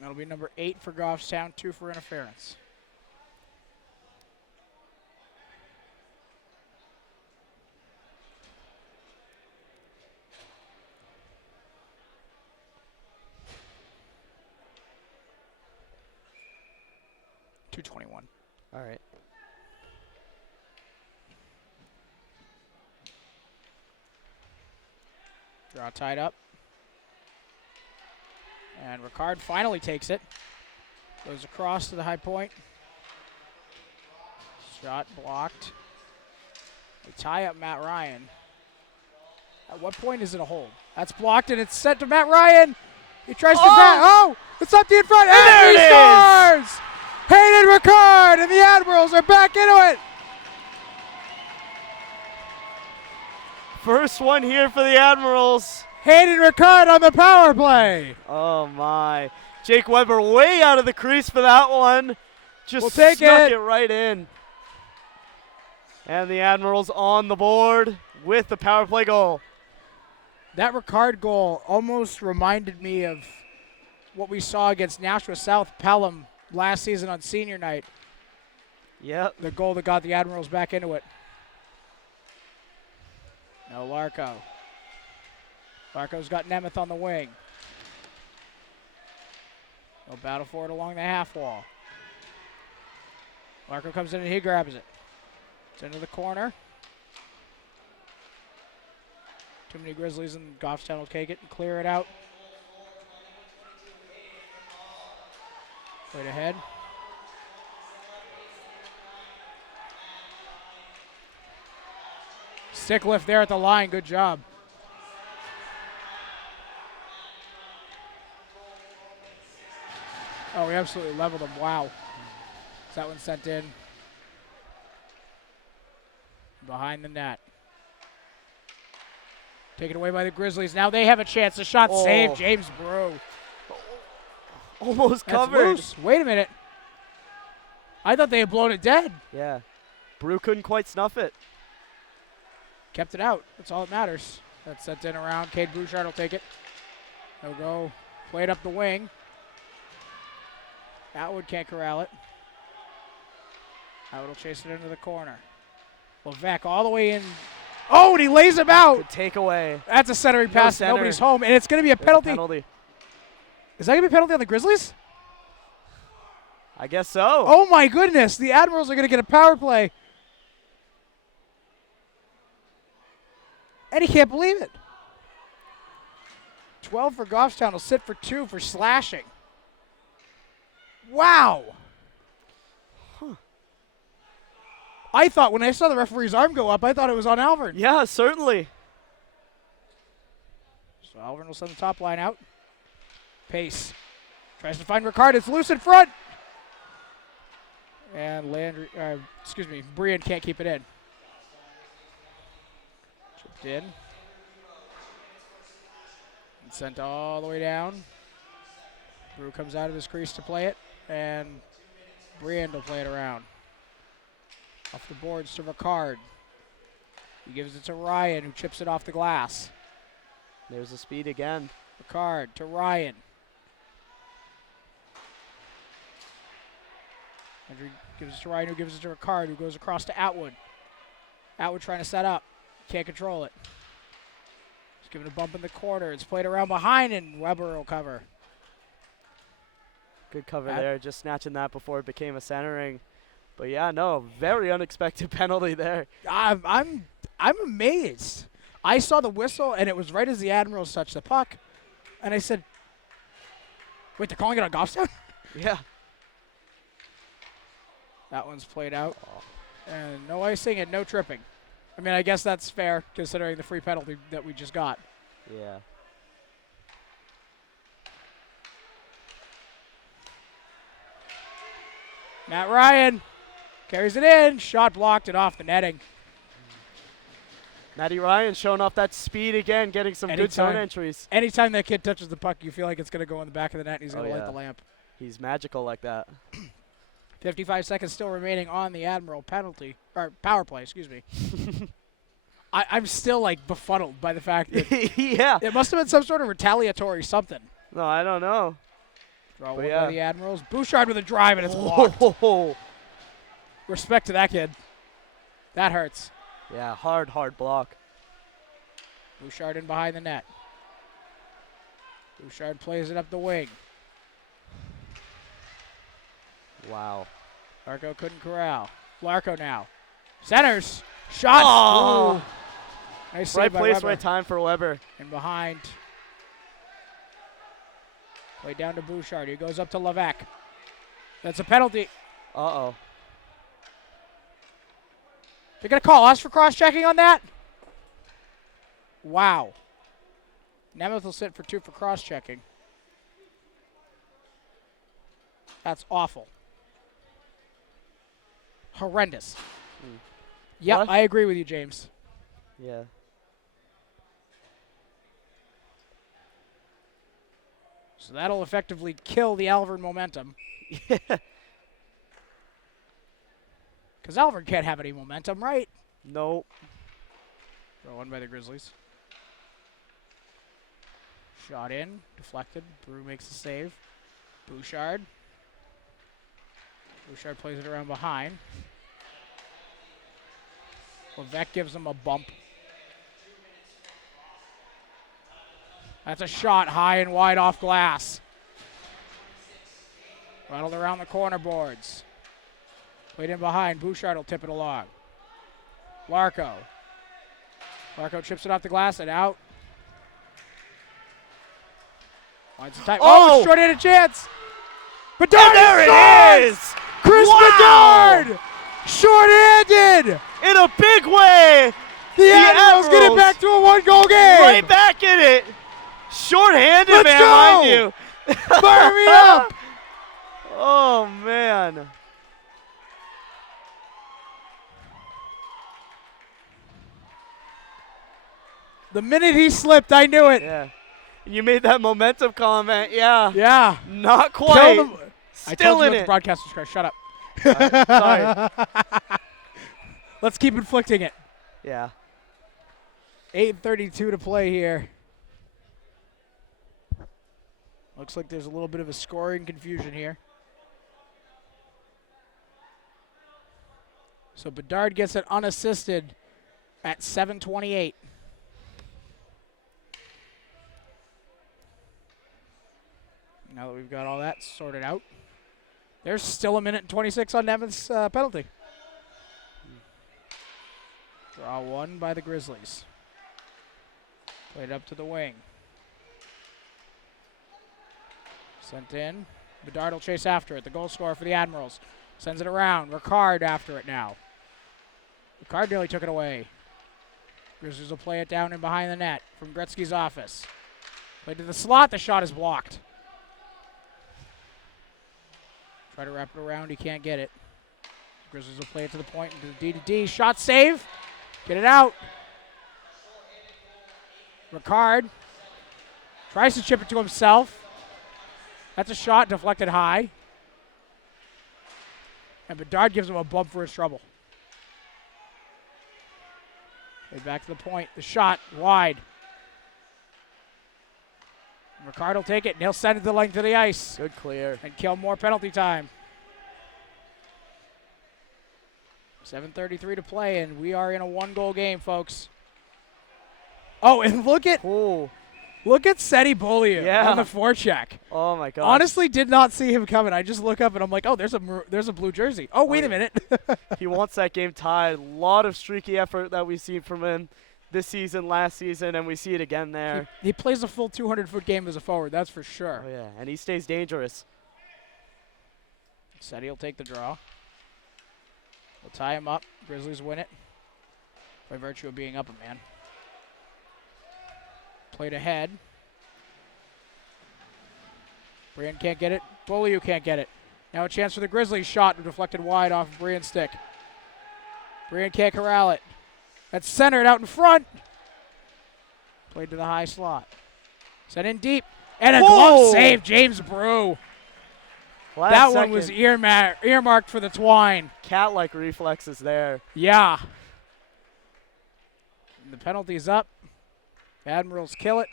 That'll be number 8 for Goffstown, 2 for interference. .221. All right. Draw tied up. And Ricard finally takes it. Goes across to the high point. Shot blocked. They tie up Matt Ryan. At what point is it a hold? That's blocked and it's sent to Matt Ryan. He tries to bat. Oh, it's empty in front. And there he it scores! Hayden Ricard and the Admirals are back into it. First one here for the Admirals. Hayden Ricard on the power play. Oh, my. Jake Weber way out of the crease for that one. Just We'll take snuck it. it right in. And the Admirals on the board with the power play goal. That Ricard goal almost reminded me of what we saw against Nashua South Pelham last season on senior night. Yep. The goal that got the Admirals back into it. No Larko. Larko's got Nemeth on the wing. No battle for it along the half wall. Larko comes in and he grabs it. It's into the corner. Too many Grizzlies and Goffstown will take it and clear it out. Right ahead. Stick lift there at the line. Good job. Oh, we absolutely leveled them. Wow. That one sent in. Behind the net. Taken away by the Grizzlies. Now they have a chance. The shot saved. James Brew. Almost That's covered. loose. Wait a minute. I thought they had blown it dead. Yeah. Brew couldn't quite snuff it. Kept it out. That's all that matters. That's sent in around. Cade Bouchard will take it. He'll go play it up the wing. Atwood can't corral it. Atwood will chase it into the corner. Levesque all the way in. Oh, and he lays him out. Good takeaway. That's a centering No pass. center. Nobody's home, and it's going to be a There's a penalty. penalty. Is that going to be a penalty on the Grizzlies? I guess so. Oh, my goodness. The Admirals are going to get a power play. And he can't believe it. 12 for Goffstown. Will sit for 2 for slashing. Wow. I thought when I saw the referee's arm go up, I thought it was on Alvirne. Yeah, certainly. So Alvirne will send the top line out. Pace. Tries to find Ricard. It's loose in front. And Brian can't keep it in. Chipped in. And sent all the way down. Brew comes out of his crease to play it. And Brian will play it around. Off the boards to Ricard. He gives it to Ryan, who chips it off the glass. There's the speed again. Ricard to Ryan. Andrew gives it to Ryan, who gives it to Ricard, who goes across to Atwood. Atwood trying to set up. Can't control it. He's given a bump in the corner. It's played around behind, and Weber will cover. Good cover there, just snatching that before it became a centering. But yeah, no, very unexpected penalty there. I'm amazed. I saw the whistle, and it was right as the Admirals touched the puck. And I said, wait, they're calling it on Goffstown? Yeah. That one's played out. And no icing and no tripping. I mean, I guess that's fair, considering the free penalty that we just got. Yeah. Matt Ryan carries it in. Shot blocked and off the netting. Matty Ryan showing off that speed again, getting some good zone entries. Anytime that kid touches the puck, you feel like it's going to go in the back of the net and he's going to light the lamp. He's magical like that. 55 seconds still remaining on the Admiral penalty, or power play, excuse me. I'm still like befuddled by the fact that Yeah. it must have been some sort of retaliatory something. No, I don't know. Draw one by the Admirals. Bouchard with a drive and it's blocked. Respect to that kid. That hurts. Yeah, hard block. Bouchard in behind the net. Bouchard plays it up the wing. Wow. Larko couldn't corral. Larko now. Centers. Shot. Oh. Nice Right save by place, Weber. right time for Weber. And behind. Play down to Bouchard. He goes up to Levesque. That's a penalty. Uh-oh. They're going to call us for cross-checking on that? Wow. Nemeth will sit for 2 for cross-checking. That's awful. Horrendous. Yep, What? I agree with you, James. Yeah. So that'll effectively kill the Alvirne momentum. Yeah. Because Alvirne can't have any momentum, right? Nope. Throw one by the Grizzlies. Shot in, deflected. Brew makes the save. Bouchard. Bouchard plays it around behind. Levesque gives him a bump. That's a shot high and wide off glass. Rattled around the corner boards. Played in behind. Bouchard will tip it along. Larko. Larko chips it off the glass and out. Finds the time. Oh! Short-handed chance. Bedard And there it is! Chris Wow! Bedard! Short-handed! In a big way! The Admirals get it back to a one-goal game! Right back in it! Short-handed, Let's man, go! mind you. Fire me up! Oh, man. The minute he slipped, I knew it. Yeah. You made that momentum comment. Yeah. Yeah. Not quite. I Still told you in not it. to broadcast this, Chris. Shut up. Sorry. Let's keep inflicting it. Yeah. 8:32 to play here. Looks like there's a little bit of a scoring confusion here. So Bedard gets it unassisted at 7:28. Now that we've got all that sorted out, there's still a minute and 26 on Nemeth's penalty. Draw one by the Grizzlies. Played up to the wing. Sent in. Bedard will chase after it. The goal scorer for the Admirals. Sends it around. Ricard after it now. Ricard nearly took it away. Grizzlies will play it down in behind the net from Gretzky's office. Played to the slot. The shot is blocked. Try to wrap it around. He can't get it. Grizzlies will play it to the point into the D-to-D. Shot save. Get it out. Ricard tries to chip it to himself. That's a shot deflected high. And Bedard gives him a bump for his trouble. Played back to the point. The shot wide. Ricard will take it, and he'll send it the length of the ice. Good clear. And kill more penalty time. 7:33 to play, and we are in a one-goal game, folks. Oh, and look at Seti Beaulieu on the forecheck. Oh my God. Honestly, did not see him coming. I just look up and I'm like, oh, there's a blue jersey. Oh, wait a minute. He wants that game tied. A lot of streaky effort that we've seen from him this season, last season, and we see it again there. He plays a full 200-foot game as a forward, that's for sure. Oh yeah, and he stays dangerous. Seti will take the draw. We'll tie him up. Grizzlies win it by virtue of being up a man. Played ahead. Brian can't get it. Beaulieu can't get it. Now a chance for the Grizzlies. Shot deflected wide off of Brian's stick. Brian can't corral it. That's centered out in front. Played to the high slot. Sent in deep. And a glove save, James Brew. That one was earmarked for the twine. Cat-like reflexes there. Yeah. And the penalty's up. Admirals kill it.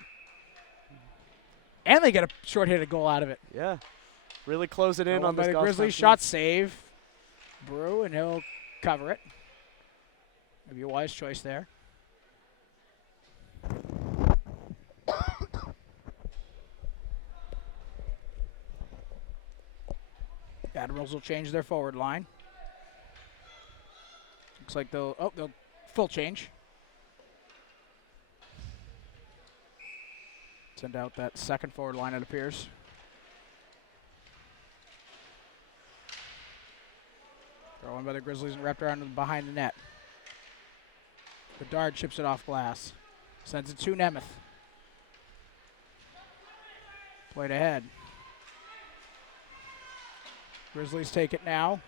And they get a short-handed goal out of it. Yeah. Really closing in on by this the Grizzlies. Shot save. Brew, and he'll cover it. Maybe a wise choice there. Admirals will change their forward line. Looks like they'll full change. Send out that second forward line, it appears. Throw in by the Grizzlies and wrapped around behind the net. Bedard chips it off glass. Sends it to Nemeth. Played ahead. Grizzlies take it now.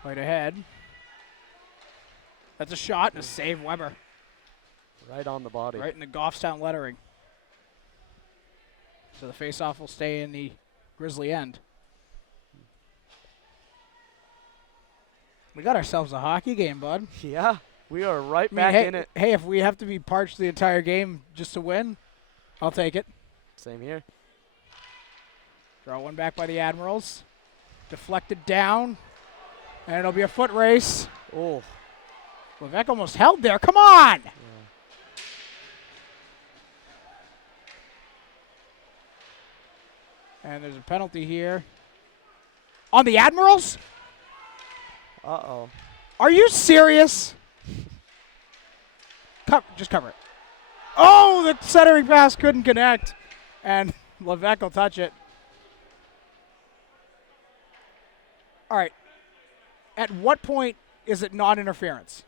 Played ahead. That's a shot and a save, Weber. Right on the body. Right in the Goffstown lettering. So the faceoff will stay in the Grizzly end. We got ourselves a hockey game, bud. Yeah, we are right back in it. Hey, if we have to be parched the entire game just to win, I'll take it. Same here. Draw one back by the Admirals. Deflected down. And it'll be a foot race. Oh. Levesque almost held there. Come on! Yeah. And there's a penalty here. On the Admirals? Uh-oh. Are you serious? Just cover it. Oh, the centering pass couldn't connect. And Levesque will touch it. All right. At what point is it non-interference?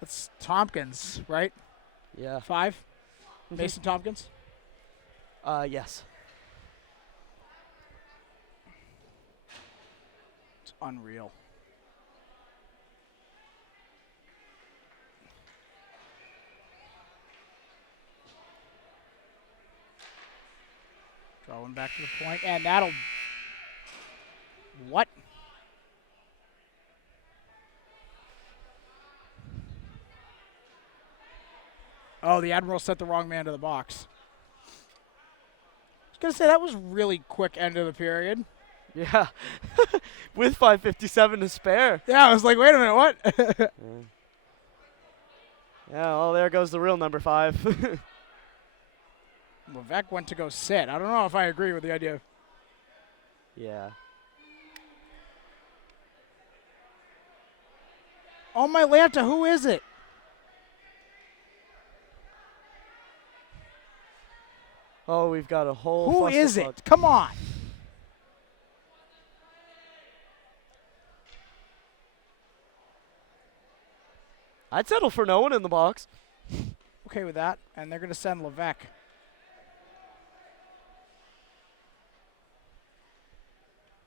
That's Tompkins, right? Yeah. 5? Mason Tompkins? Yes. Unreal. Draw one back to the point, and that'll... What? Oh, the Admiral sent the wrong man to the box. I was going to say, that was really quick end of the period. Yeah. With 5:57 to spare. Yeah, I was like, wait a minute, what? Yeah, well, there goes the real number 5. Levesque went to go sit. I don't know if I agree with the idea. Yeah. Oh, my Lanta, who is it? Oh, we've got a whole Who is fussle. it? Come on. I'd settle for no one in the box. Okay with that, and they're going to send Levesque.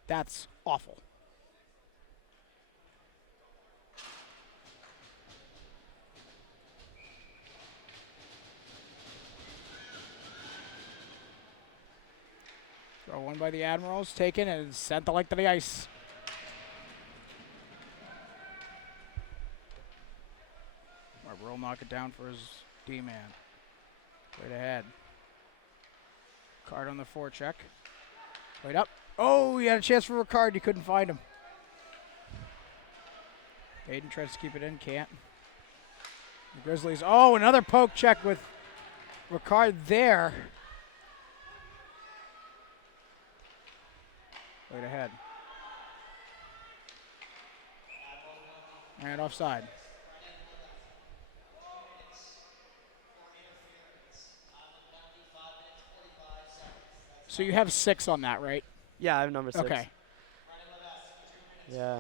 That's awful. Throw one by the Admirals, taken and sent the length of the ice. Barber will knock it down for his D-man. Right ahead. Card on the forecheck. Right up. Oh, he had a chance for Ricard. He couldn't find him. Hayden tries to keep it in. Can't. The Grizzlies. Oh, another poke check with Ricard there. Right ahead. And offside. So you have 6 on that, right? Yeah, I have number 6. Okay. Yeah.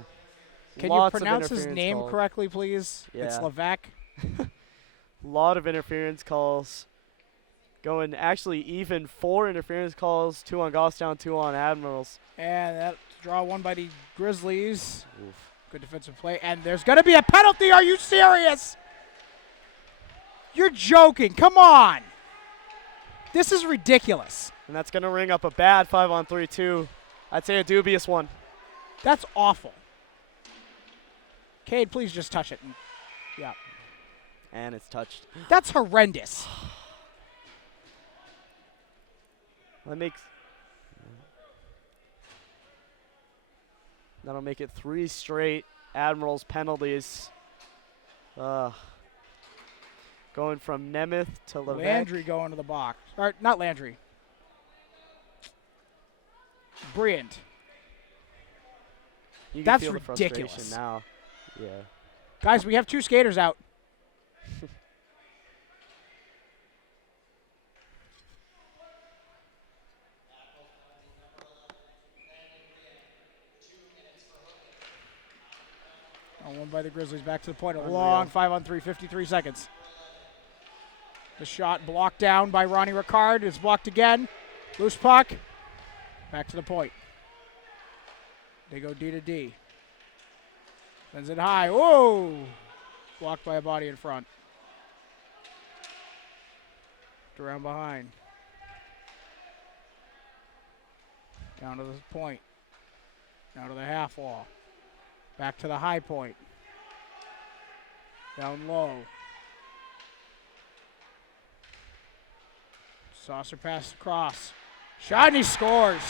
Can Lots you of pronounce his interference name called. correctly, please? Yeah. It's Levesque. Lot of interference calls. Going actually even 4 interference calls, 2 on Goffstown, 2 on Admirals. And that draw one by the Grizzlies. Oof. Good defensive play. And there's going to be a penalty. Are you serious? You're joking. Come on. This is ridiculous. And that's going to ring up a bad 5-on-3 too. I'd say a dubious one. That's awful. Cade, please just touch it. Yeah. And it's touched. That's horrendous. That'll make it 3 straight Admirals penalties. Going from Nemeth to Levesque. Landry going to the box. Or not Landry. Brilliant. You can That's feel ridiculous. the frustration now. Yeah. Guys, we have 2 skaters out. One by the Grizzlies, back to the point. A long 5-on-3, 53 seconds. The shot blocked down by Ronnie Ricard. It's blocked again. Loose puck. Back to the point. They go D to D. Sends it high. Whoa! Blocked by a body in front. Around behind. Down to the point. Down to the half wall. Back to the high point. Down low. Saucer pass across. Shot and he scores.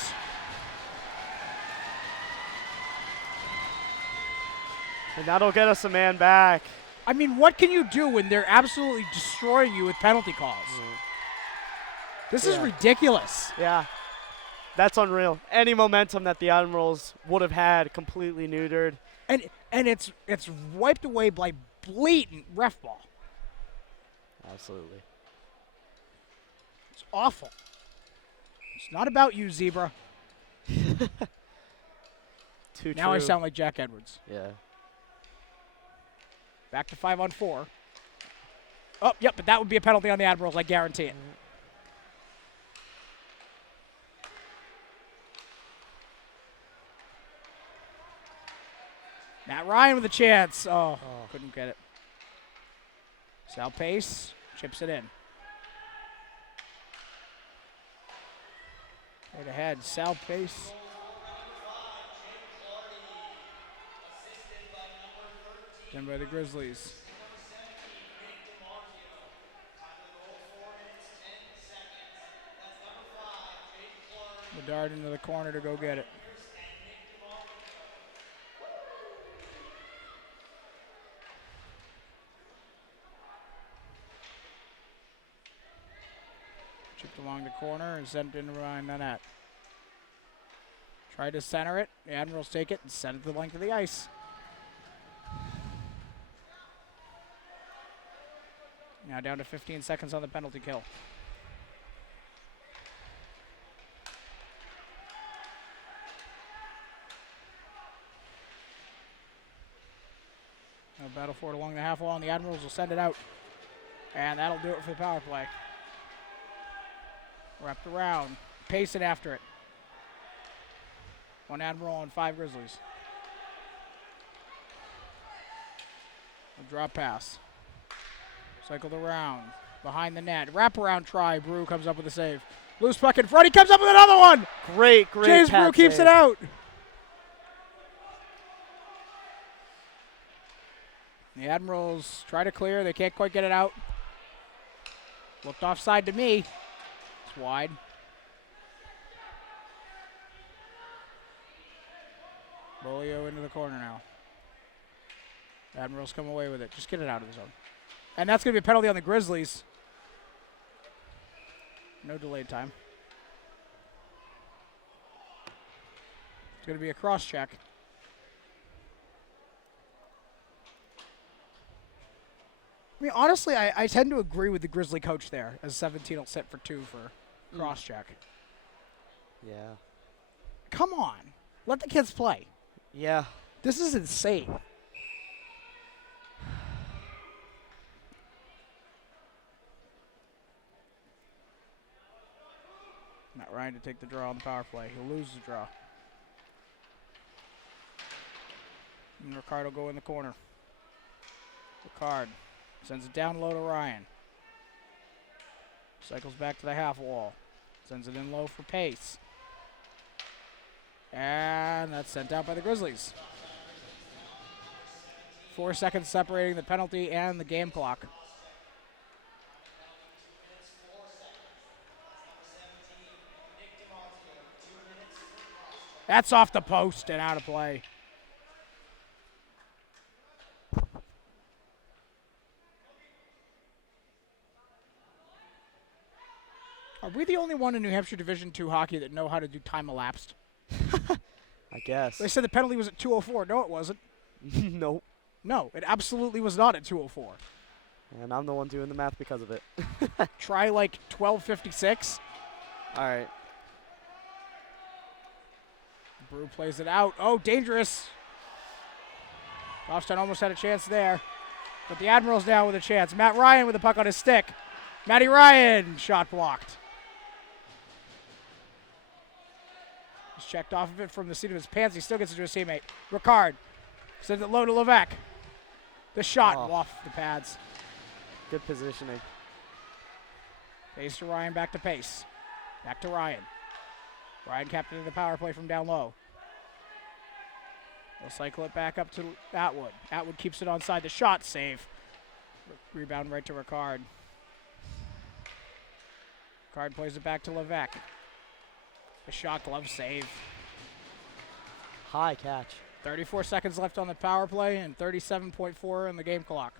And that'll get us a man back. I mean, what can you do when they're absolutely destroying you with penalty calls? This is ridiculous. Yeah. That's unreal. Any momentum that the Admirals would have had completely neutered. And it's wiped away by blatant ref ball. Absolutely. It's awful. It's not about you, Zebra. Too Now I true. sound like Jack Edwards. Yeah. Back to 5-on-4. Oh, yep, but that would be a penalty on the Admirals, I guarantee it. Matt Ryan with a chance. Oh, couldn't get it. Sal Pace chips it in. Right ahead, Sal Pace. Done by the Grizzlies. The dart into the corner to go get it. Chipped along the corner and sent in behind the net. Tried to center it. The Admirals take it and send it to the length of the ice. Now down to 15 seconds on the penalty kill. Now battle for it along the half wall, and the Admirals will send it out. And that'll do it for the power play. Wrapped around. Pace it after it. 1 Admiral and 5 Grizzlies. A drop pass. Cycled around. Behind the net. Wraparound try. Brew comes up with a save. Loose puck in front. He comes up with another one. Great James Brew keeps it out. The Admirals try to clear. They can't quite get it out. Looked offside to me. It's wide. Bolio into the corner now. Admirals come away with it. Just get it out of the zone. And that's going to be a penalty on the Grizzlies. No delayed time. It's going to be a cross check. I mean, honestly, I tend to agree with the Grizzly coach there, as 17 will sit for 2 for cross check. Yeah. Come on. Let the kids play. Yeah. This is insane. Matt Ryan to take the draw on the power play. He'll lose the draw. And Ricard will go in the corner. Ricard sends it down low to Ryan. Cycles back to the half wall. Sends it in low for Pace. And that's sent out by the Grizzlies. 4 seconds separating the penalty and the game clock. That's off the post and out of play. Are we the only one in New Hampshire Division II hockey that know how to do time elapsed? I guess. They said the penalty was at 2:04. No, it wasn't. Nope. No, it absolutely was not at 2:04. And I'm the one doing the math because of it. Try like 12:56. All right. Brew plays it out. Oh, dangerous. Goffstown almost had a chance there. But the Admirals now with a chance. Matt Ryan with the puck on his stick. Matty Ryan, shot blocked. He's checked off of it from the seat of his pants. He still gets it to his teammate. Ricard sends it low to Levesque. The shot off the pads. Good positioning. Pace to Ryan, back to Pace. Back to Ryan. Ryan captain the power play from down low. They'll cycle it back up to Atwood. Atwood keeps it onside. The shot save. Rebound right to Ricard. Ricard plays it back to Levesque. The shot glove save. High catch. 34 seconds left on the power play and 37.4 on the game clock.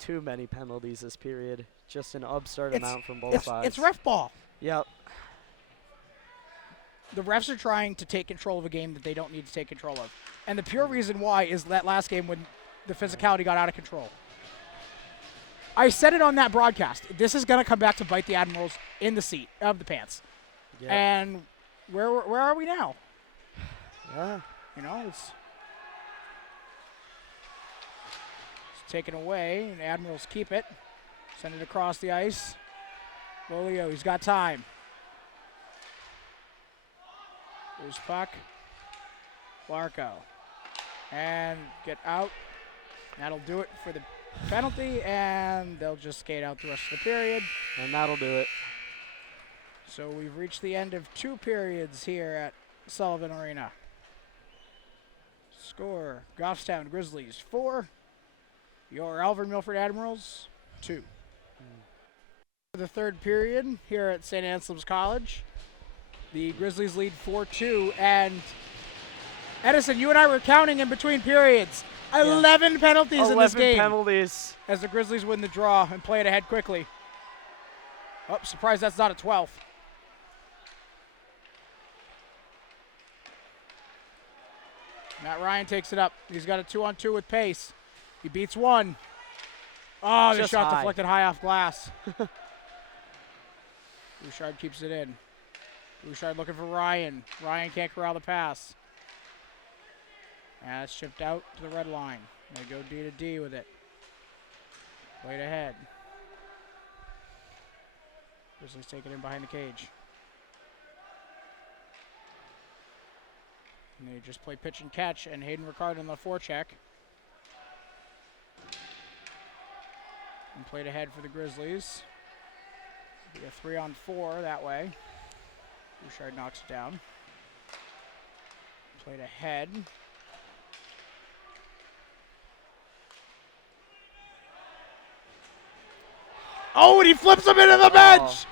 Too many penalties this period. Just an absurd amount from both sides. It's ref ball. Yep. The refs are trying to take control of a game that they don't need to take control of. And the pure reason why is that last game when the physicality got out of control. I said it on that broadcast. This is going to come back to bite the Admirals in the seat of the pants. Yep. And where are we now? Yeah. You know, it's taken away, and the Admirals keep it. Send it across the ice. Bolio, he's got time. Loose puck. Larko. And get out. That'll do it for the penalty, and they'll just skate out the rest of the period. And that'll do it. So we've reached the end of 2 periods here at Sullivan Arena. Score, Goffstown Grizzlies 4, your Alvirne-Milford Admirals 2. For the 3rd period here at St. Anselm's College, the Grizzlies lead 4-2, and Edison, you and I were counting in between periods. 11 penalties in this game. 11 penalties. As the Grizzlies win the draw and play it ahead quickly. Oh, surprised that's not a 12th. Matt Ryan takes it up. He's got a 2-on-2 with pace. He beats one. Oh, the Just shot high. deflected high off glass. Bouchard keeps it in. Bouchard looking for Ryan. Ryan can't corral the pass. And it's chipped out to the red line. They go D to D with it. Played ahead. Grizzlies take it in behind the cage. And they just play pitch and catch, and Hayden Ricard on the forecheck. And played ahead for the Grizzlies. Be a 3-on-4 that way. Bouchard knocks it down. Played ahead. Oh, and he flips him into the bench!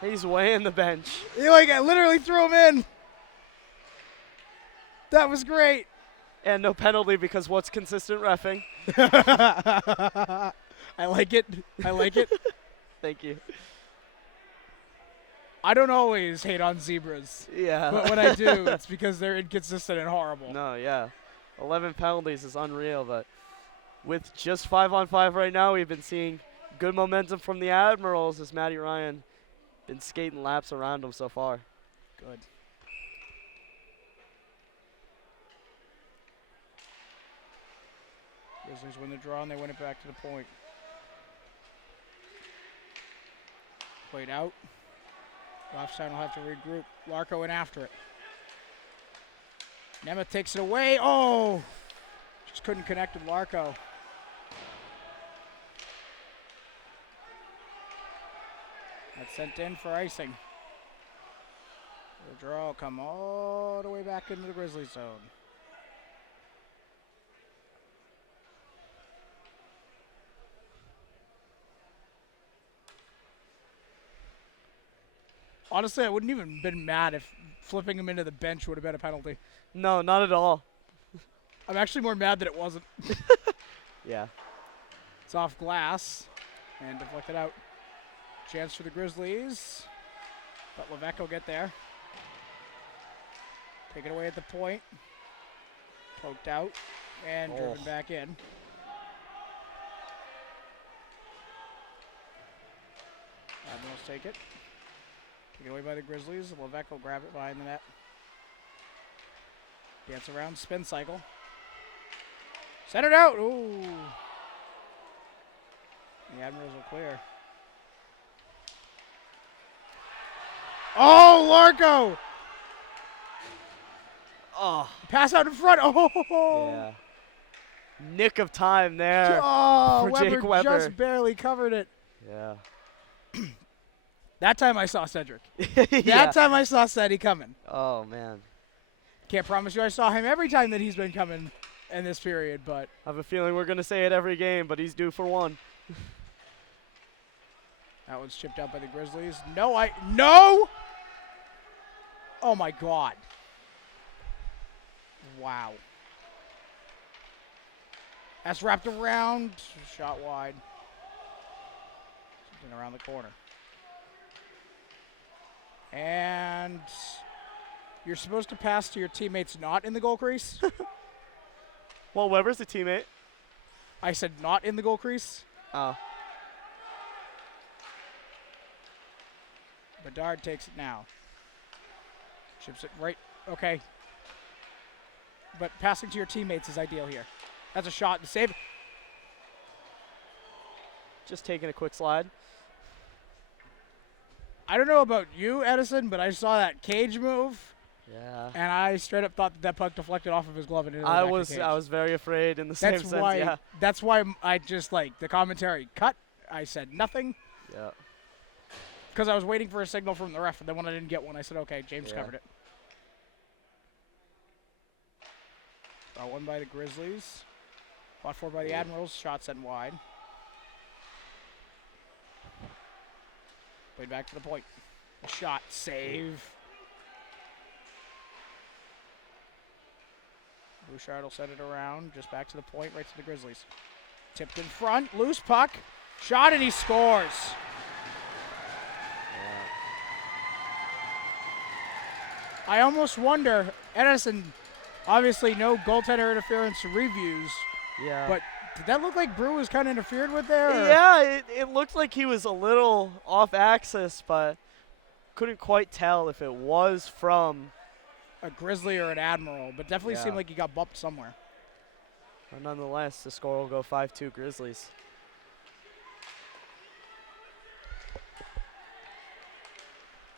He's way in the bench. He literally threw him in. That was great. And no penalty because what's consistent reffing? I like it. I like it. Thank you. I don't always hate on zebras, Yeah. but when I do, it's because they're inconsistent and horrible. No, yeah. 11 penalties is unreal, but with just 5-on-5 right now, we've been seeing good momentum from the Admirals as Matty Ryan been skating laps around them so far. Good. Grizzlies win the draw and they win it back to the point. Played out. Goffstown will have to regroup. Larko in after it. Nemeth takes it away. Oh! Just couldn't connect with Larko. That's sent in for icing. The draw will come all the way back into the Grizzlies zone. Honestly, I wouldn't even been mad if flipping him into the bench would have been a penalty. No, not at all. I'm actually more mad that it wasn't. Yeah. It's off glass and deflected out. Chance for the Grizzlies, but Levesque will get there. Take it away at the point. Poked out and driven back in. Admirals take it. Taken away by the Grizzlies. Levesque will grab it behind the net. Dance around, spin cycle. Send it out. Ooh. The Admirals will clear. Oh, Larko! Oh. Pass out in front. Oh. Yeah. Nick of time there Oh, for Jake Weber. just barely covered it. Yeah. That time I saw Cedric. Yeah. That time I saw Ceddy coming. Oh, man. Can't promise you I saw him every time that he's been coming in this period, but I have a feeling we're going to say it every game, but he's due for one. that one's chipped out by the Grizzlies. No! Oh my God. Wow. That's wrapped around. Shot wide. Something around the corner. And you're supposed to pass to your teammates not in the goal crease. Well, Weber's a teammate. I said not in the goal crease. Oh. Bedard takes it now. Chips it right. Okay. But passing to your teammates is ideal here. That's a shot to save. Just taking a quick slide. I don't know about you, Edison, but I saw that cage move. Yeah. And I straight up thought that puck deflected off of his glove and into the I back of the was cage. I was very afraid in the same That's sense. why. Yeah. That's why I just like the commentary cut. I said nothing Yeah. because I was waiting for a signal from the ref, and then when I didn't get one, I said, "Okay, James Yeah. covered it." Won by the Grizzlies. Fought for by the Admirals. Shot sent wide. Played back to the point. A shot. Save. Bouchard will set it around. Just back to the point. Right to the Grizzlies. Tipped in front. Loose puck. Shot and he scores. I almost wonder, Edison, obviously no goaltender interference reviews, Yeah. but did that look like Brew was kind of interfered with there? Or? Yeah, it looked like he was a little off axis, but couldn't quite tell if it was from. A Grizzly or an Admiral, but definitely Yeah. seemed like he got bumped somewhere. But nonetheless, the score will go 5-2 Grizzlies.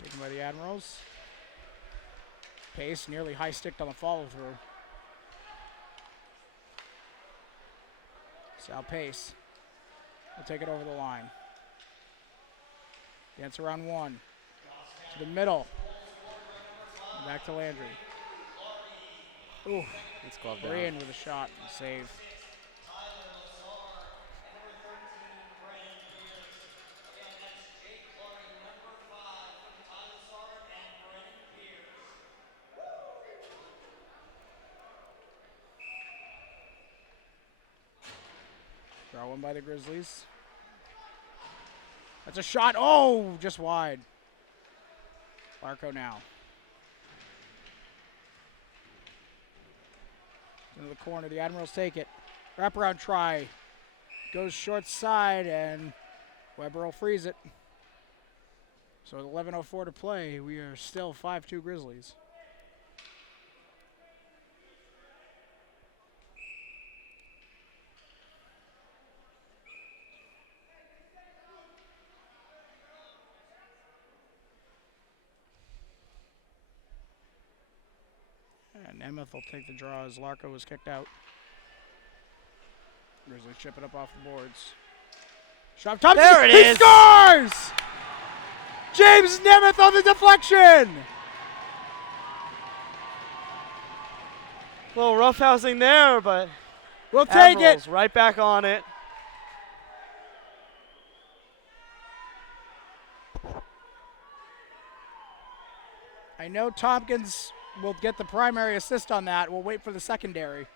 Taken by the Admirals. Pace nearly high sticked on the follow through. Sal Pace will take it over the line. Dance around one. To the middle. Back to Landry. Ooh, It's gloved Brian down. with a shot and save. Draw one by the Grizzlies. That's a shot. Oh, just wide. Larko now. Into the corner. The Admirals take it. Wraparound try. Goes short side, and Weber will freeze it. So with 11:04 to play, we are still 5-2 Grizzlies. And Nemeth will take the draw as Larko was kicked out. Grizzlies chip it up off the boards. Shot top. There it He is. scores! James Nemeth on the deflection! A little roughhousing there, but We'll take Admirals it. right back on it. I know Tompkins will get the primary assist on that. We'll wait for the secondary.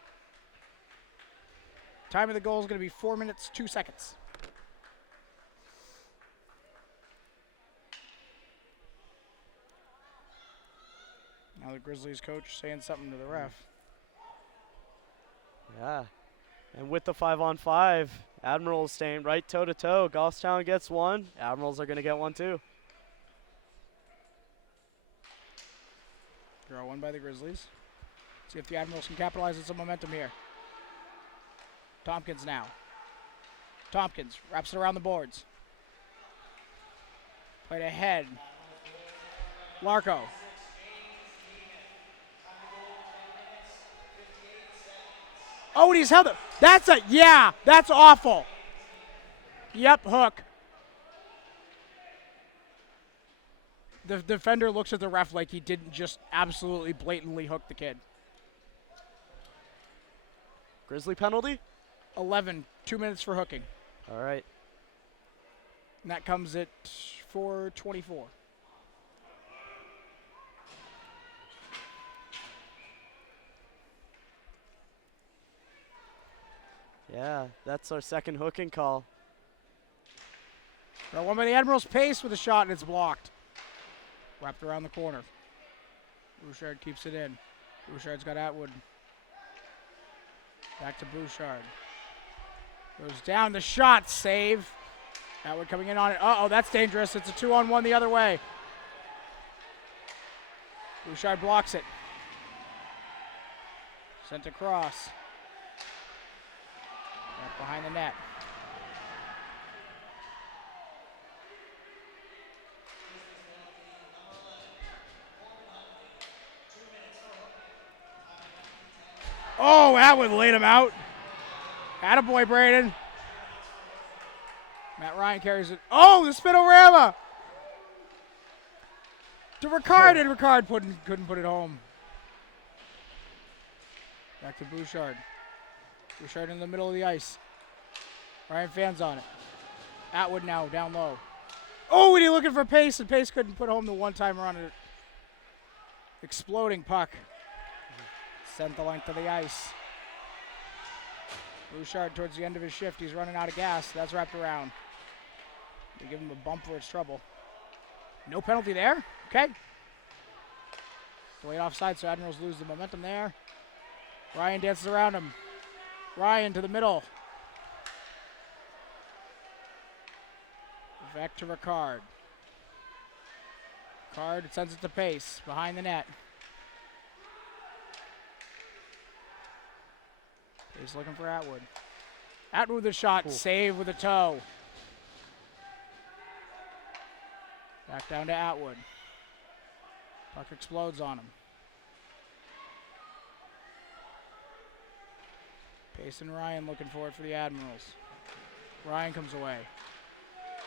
Time of the goal is going to be 4 minutes, 2 seconds. Now the Grizzlies coach saying something to the ref. Yeah. And with the 5-on-5, Admirals staying right toe-to-toe. Goffstown gets one. Admirals are going to get one too. Draw one by the Grizzlies. See if the Admirals can capitalize on some momentum here. Tompkins now. Tompkins wraps it around the boards. Played ahead. Larko. Oh, and he's held it. That's awful. Yep, hook. The defender looks at the ref like he didn't just absolutely blatantly hook the kid. Grizzly penalty? 11, 2 minutes for hooking. All right. And that comes at 4:24. Yeah, that's our second hooking call. Draw one by the Admirals. Pace with a shot, and it's blocked. Wrapped around the corner. Bouchard keeps it in. Bouchard's got Atwood. Back to Bouchard. Goes down the shot. Save. Atwood coming in on it. Uh-oh, that's dangerous. It's a 2-on-1 the other way. Bouchard blocks it. Sent across. Back behind the net. Oh, Atwood laid him out. Attaboy, Braden. Matt Ryan carries it. Oh, the spinorama! To Ricard, and Ricard couldn't put it home. Back to Bouchard. Bouchard in the middle of the ice. Ryan Fans on it. Atwood now down low. Oh, and he looking for Pace, and Pace couldn't put home the one-timer on it. Exploding puck. Sent the length of the ice. Bouchard towards the end of his shift. He's running out of gas. That's wrapped around. They give him a bump for its trouble. No penalty there. Okay. Delayed offside, so Admirals lose the momentum there. Ryan dances around him. Ryan to the middle. Back to Ricard. Ricard sends it to Pace behind the net. Pace looking for Atwood. Atwood with a shot, save with a toe. Back down to Atwood. Puck explodes on him. Pace and Ryan looking for it for the Admirals. Ryan comes away.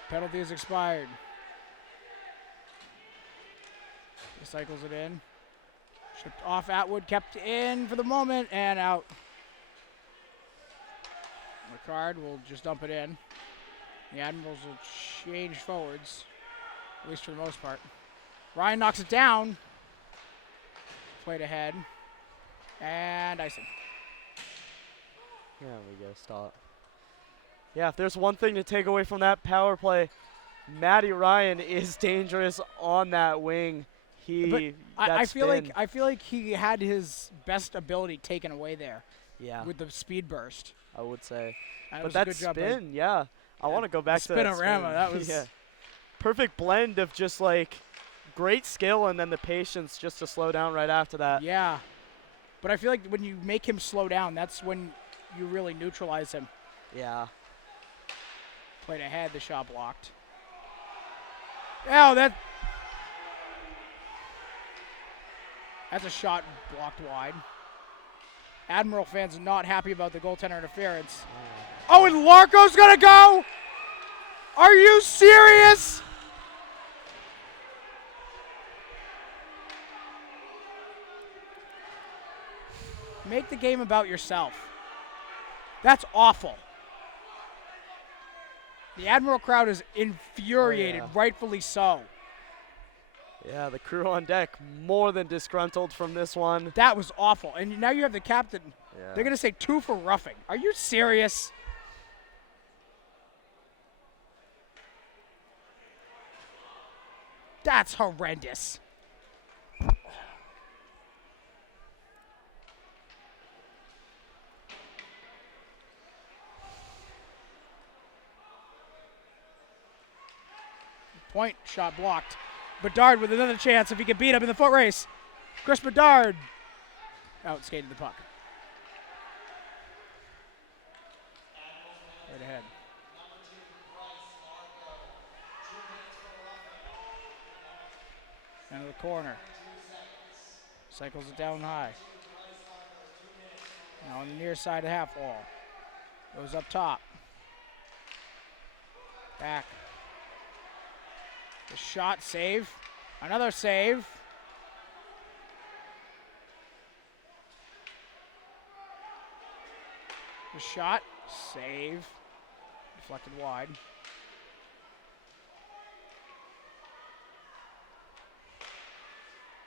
Penalty is expired. He cycles it in. Shipped off Atwood, kept in for the moment, and out. Ricard will just dump it in. The Admirals will change forwards, at least for the most part. Ryan knocks it down. Played ahead. And icing. Yeah, we go stop. Yeah, if there's one thing to take away from that power play, Matty Ryan is dangerous on that wing. I feel like he had his best ability taken away there. Yeah, with the speed burst, I would say. That but that spin, yeah, I want to go back to that spinorama. That was perfect blend of just like great skill and then the patience just to slow down right after that. Yeah, but I feel like when you make him slow down, that's when you really neutralize him. Yeah. Played ahead, the shot blocked. Oh, that's a shot blocked wide. Admiral fans are not happy about the goaltender interference. Oh, and Larko's gonna go? Are you serious? Make the game about yourself. That's awful. The Admiral crowd is infuriated, rightfully so. Yeah, the crew on deck more than disgruntled from this one. That was awful. And now you have the captain. Yeah. They're going to say 2 for roughing. Are you serious? That's horrendous. Point shot blocked. Bedard with another chance if he can beat him in the foot race. Chris Bedard outskated the puck. Right ahead. Into the corner. Cycles it down high. Now on the near side of half wall. Goes up top. Back. The shot, save. Another save. The shot, save. Deflected wide.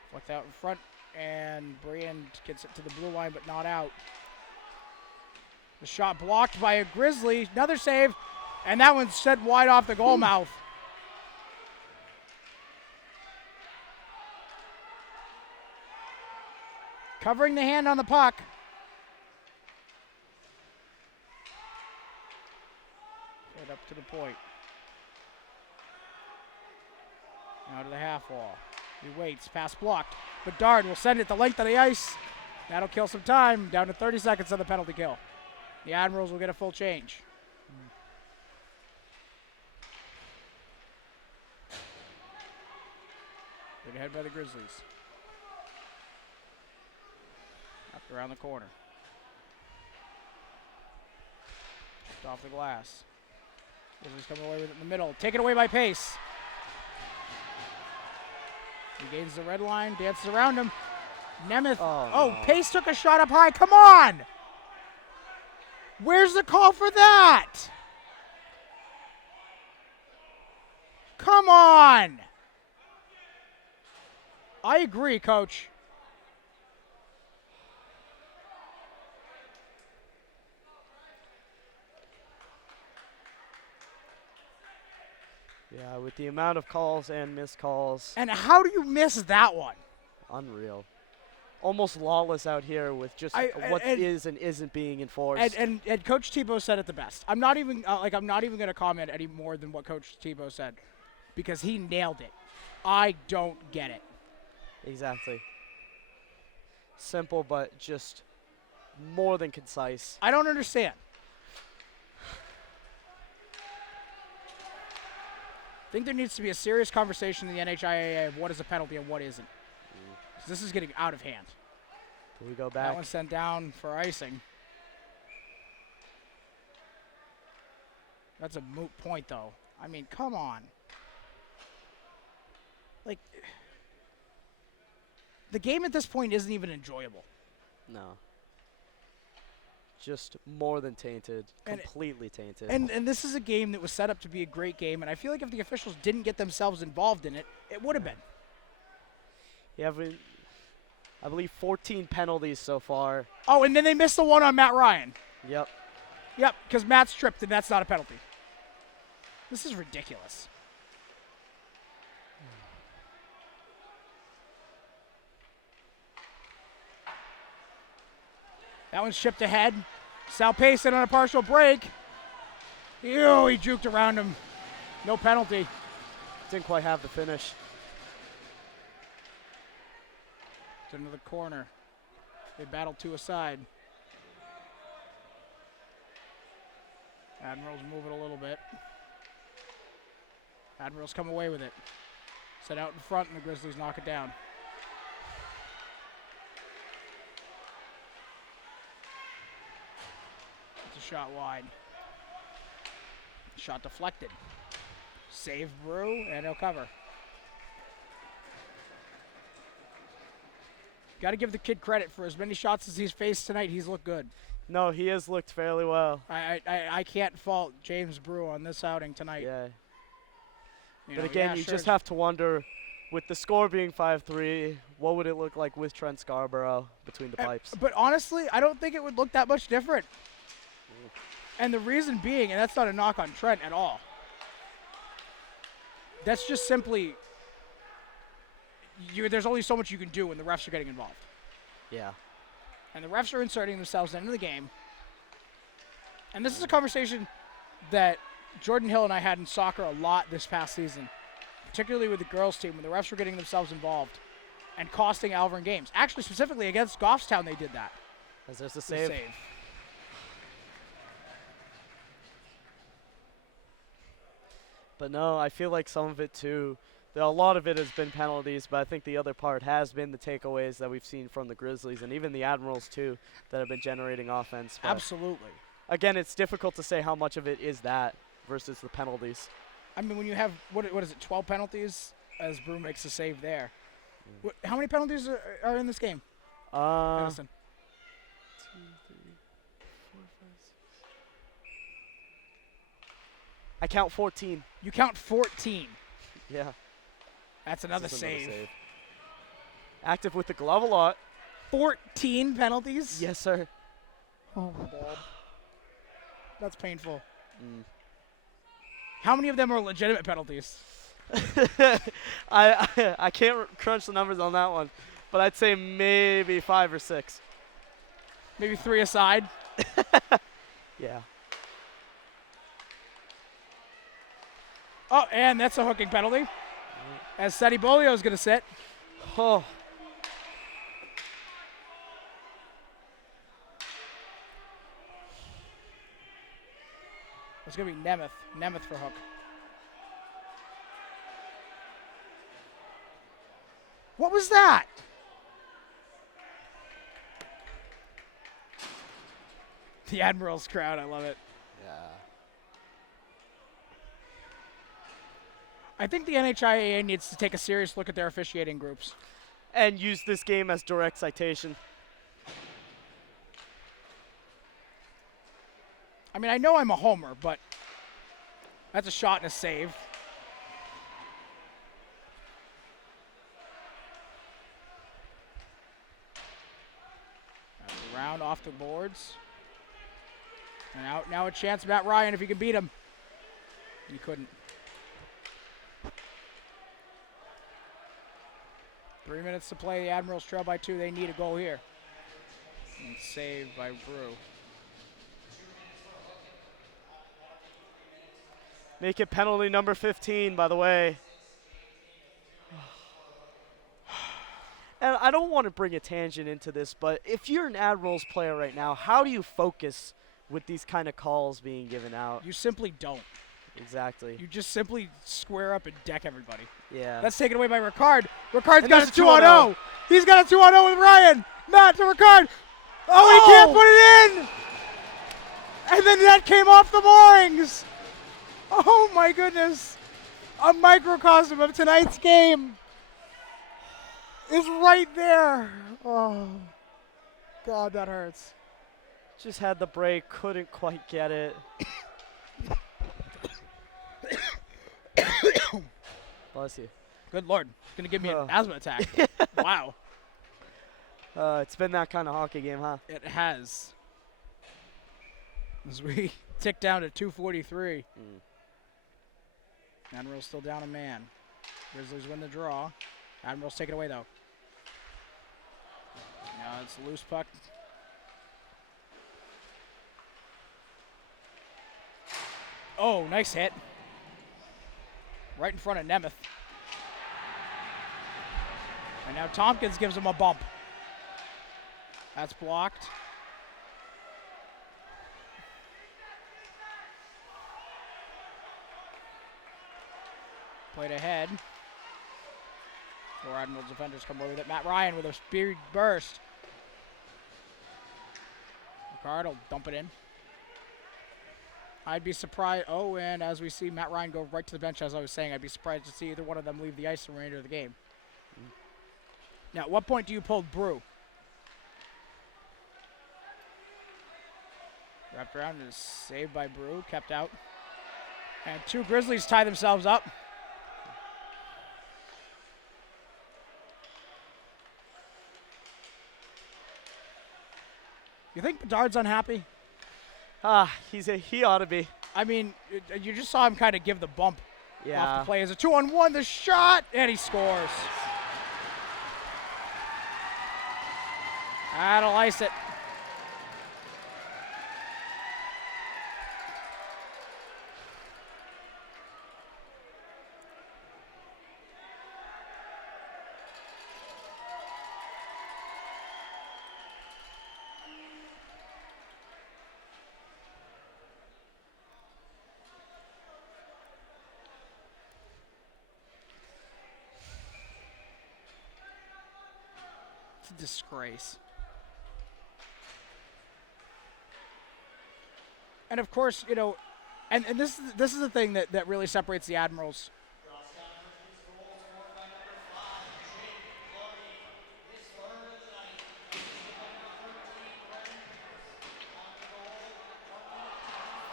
Deflect out in front, and Brand gets it to the blue line, but not out. The shot blocked by a Grizzly. Another save, and that one's set wide off the goal mouth. Covering the hand on the puck. Right up to the point. Now to the half wall. He waits. Pass blocked. Bedard will send it the length of the ice. That'll kill some time. Down to 30 seconds on the penalty kill. The Admirals will get a full change. Good ahead by the Grizzlies. Up around the corner. It's off the glass. Grizzlies coming away with it in the middle. Taken away by Pace. He gains the red line, dances around him. Nemeth. Oh, no. Pace took a shot up high. Come on! Where's the call for that? Come on! I agree, Coach. Yeah, with the amount of calls and missed calls, And how do you miss that one? unreal. Almost lawless out here with just what is and isn't being enforced. And Coach Tebow said it the best. I'm not even going to comment any more than what Coach Tebow said, because he nailed it. I don't get it. Exactly. Simple, but just more than concise. I don't understand. I think there needs to be a serious conversation in the NHIAA of what is a penalty and what isn't. 'Cause this is getting out of hand. Do we go That back? one's sent down for icing. That's a moot point, though. I mean, come on. Like, the game at this point isn't even enjoyable. No. Just more than tainted. And- Completely tainted. And this is a game that was set up to be a great game, and I feel like if the officials didn't get themselves involved in it, it would have been. You have, I believe, 14 penalties so far. Oh, and then they missed the one on Matt Ryan. Yep. Yep, because Matt's tripped, and that's not a penalty. This is ridiculous. That one's chipped ahead. Sal Payson on a partial break. Ew, he juked around him. No penalty. Didn't quite have the finish. It's into the corner. They battled two aside. Admirals move it a little bit. Admirals come away with it. Set out in front, and the Grizzlies knock it down. It's a shot wide. Shot deflected. Save Brew, and he'll cover. Got to give the kid credit for as many shots as he's faced tonight. He's looked good. No, he has looked fairly well. I can't fault James Brew on this outing tonight. Yeah. You But know, again, yeah, you sure, just have to wonder, with the score being 5-3, what would it look like with Trent Scarborough between the pipes? But honestly, I don't think it would look that much different. And the reason being, and that's not a knock on Trent at all. That's just simply, there's only so much you can do when the refs are getting involved. Yeah. And the refs are inserting themselves into the game. And this is a conversation that Jordan Hill and I had in soccer a lot this past season, particularly with the girls' team, when the refs were getting themselves involved and costing Alvirne games. Actually, specifically against Goffstown, they did that. As there's a The save. But no, I feel like some of it too, a lot of it has been penalties, but I think the other part has been the takeaways that we've seen from the Grizzlies and even the Admirals too that have been generating offense. But Absolutely. again, it's difficult to say how much of it is that versus the penalties. I mean, when you have, what is it, 12 penalties, as Brew makes a save there. How many penalties are in this game? Edison? 2, 3, 4, 5, 6. I count 14. You count 14. Yeah. That's another This is save. Active with the glove a lot. 14 penalties? Yes, sir. Oh, my God. That's painful. Mm. How many of them are legitimate penalties? I can't crunch the numbers on that one, but I'd say maybe 5 or 6. Maybe 3 aside? Yeah. Oh, and that's a hooking penalty. As Seti Bolio is going to sit. Oh. It's going to be Nemeth. Nemeth for hook. What was that? The Admirals crowd, I love it. Yeah. I think the NHIAA needs to take a serious look at their officiating groups. And use this game as direct citation. I mean, I know I'm a homer, but that's a shot and a save. Around off the boards. And out now a chance, Matt Ryan, if he can beat him. He couldn't. 3 minutes to play. The Admirals trail by 2. They need a goal here. And saved by Brew. Make it penalty number 15, by the way. And I don't want to bring a tangent into this, but if you're an Admirals player right now, how do you focus with these kind of calls being given out? You simply don't. Exactly. You just simply square up and deck everybody. Yeah. That's taken away by Ricard. Ricard's And got there's a 2-on-0. He's got a 2-on-0 with Ryan. Matt to Ricard. Oh, he can't put it in. And then that came off the moorings. Oh, my goodness. A microcosm of tonight's game is right there. Oh, God, that hurts. Just had the break, couldn't quite get it. Bless you. Good Lord. It's going to give me an asthma attack. Wow. It's been that kind of hockey game, huh? It has. As we tick down to 2:43. Admirals still down a man. Grizzlies win the draw. Admirals take it away, though. Now it's a loose puck. Oh, nice hit. Right in front of Nemeth. And now Tompkins gives him a bump. That's blocked. Played ahead. 4 Admirals defenders come away with it. Matt Ryan with a speed burst. Ricard will dump it in. I'd be surprised. Oh, and as we see Matt Ryan go right to the bench, as I was saying, I'd be surprised to see either one of them leave the ice the remainder of the game. Now, at what point do you pull Brew? Wrapped around and is saved by Brew, kept out. And 2 Grizzlies tie themselves up. You think Bedard's unhappy? He ought to be. I mean, you just saw him kind of give the bump off Yeah. the play. As a 2-on-1, the shot, and he scores. That'll ice it. It's a disgrace. And of course, you know, and this is the thing that really separates the Admirals.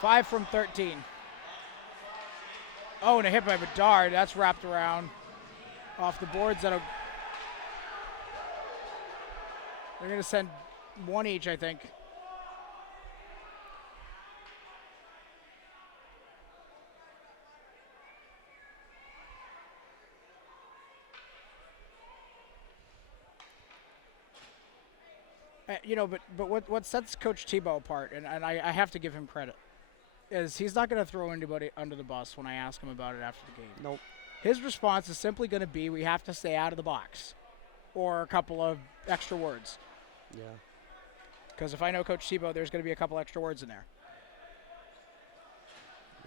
Five from 13. Oh, and a hit by Bedard. That's wrapped around off the boards. They're going to send one each, I think. You know, but what sets Coach Tebow apart, and I have to give him credit, is he's not going to throw anybody under the bus when I ask him about it after the game. Nope. His response is simply going to be, we have to stay out of the box, or a couple of extra words. Yeah. Because if I know Coach Tebow, there's going to be a couple extra words in there.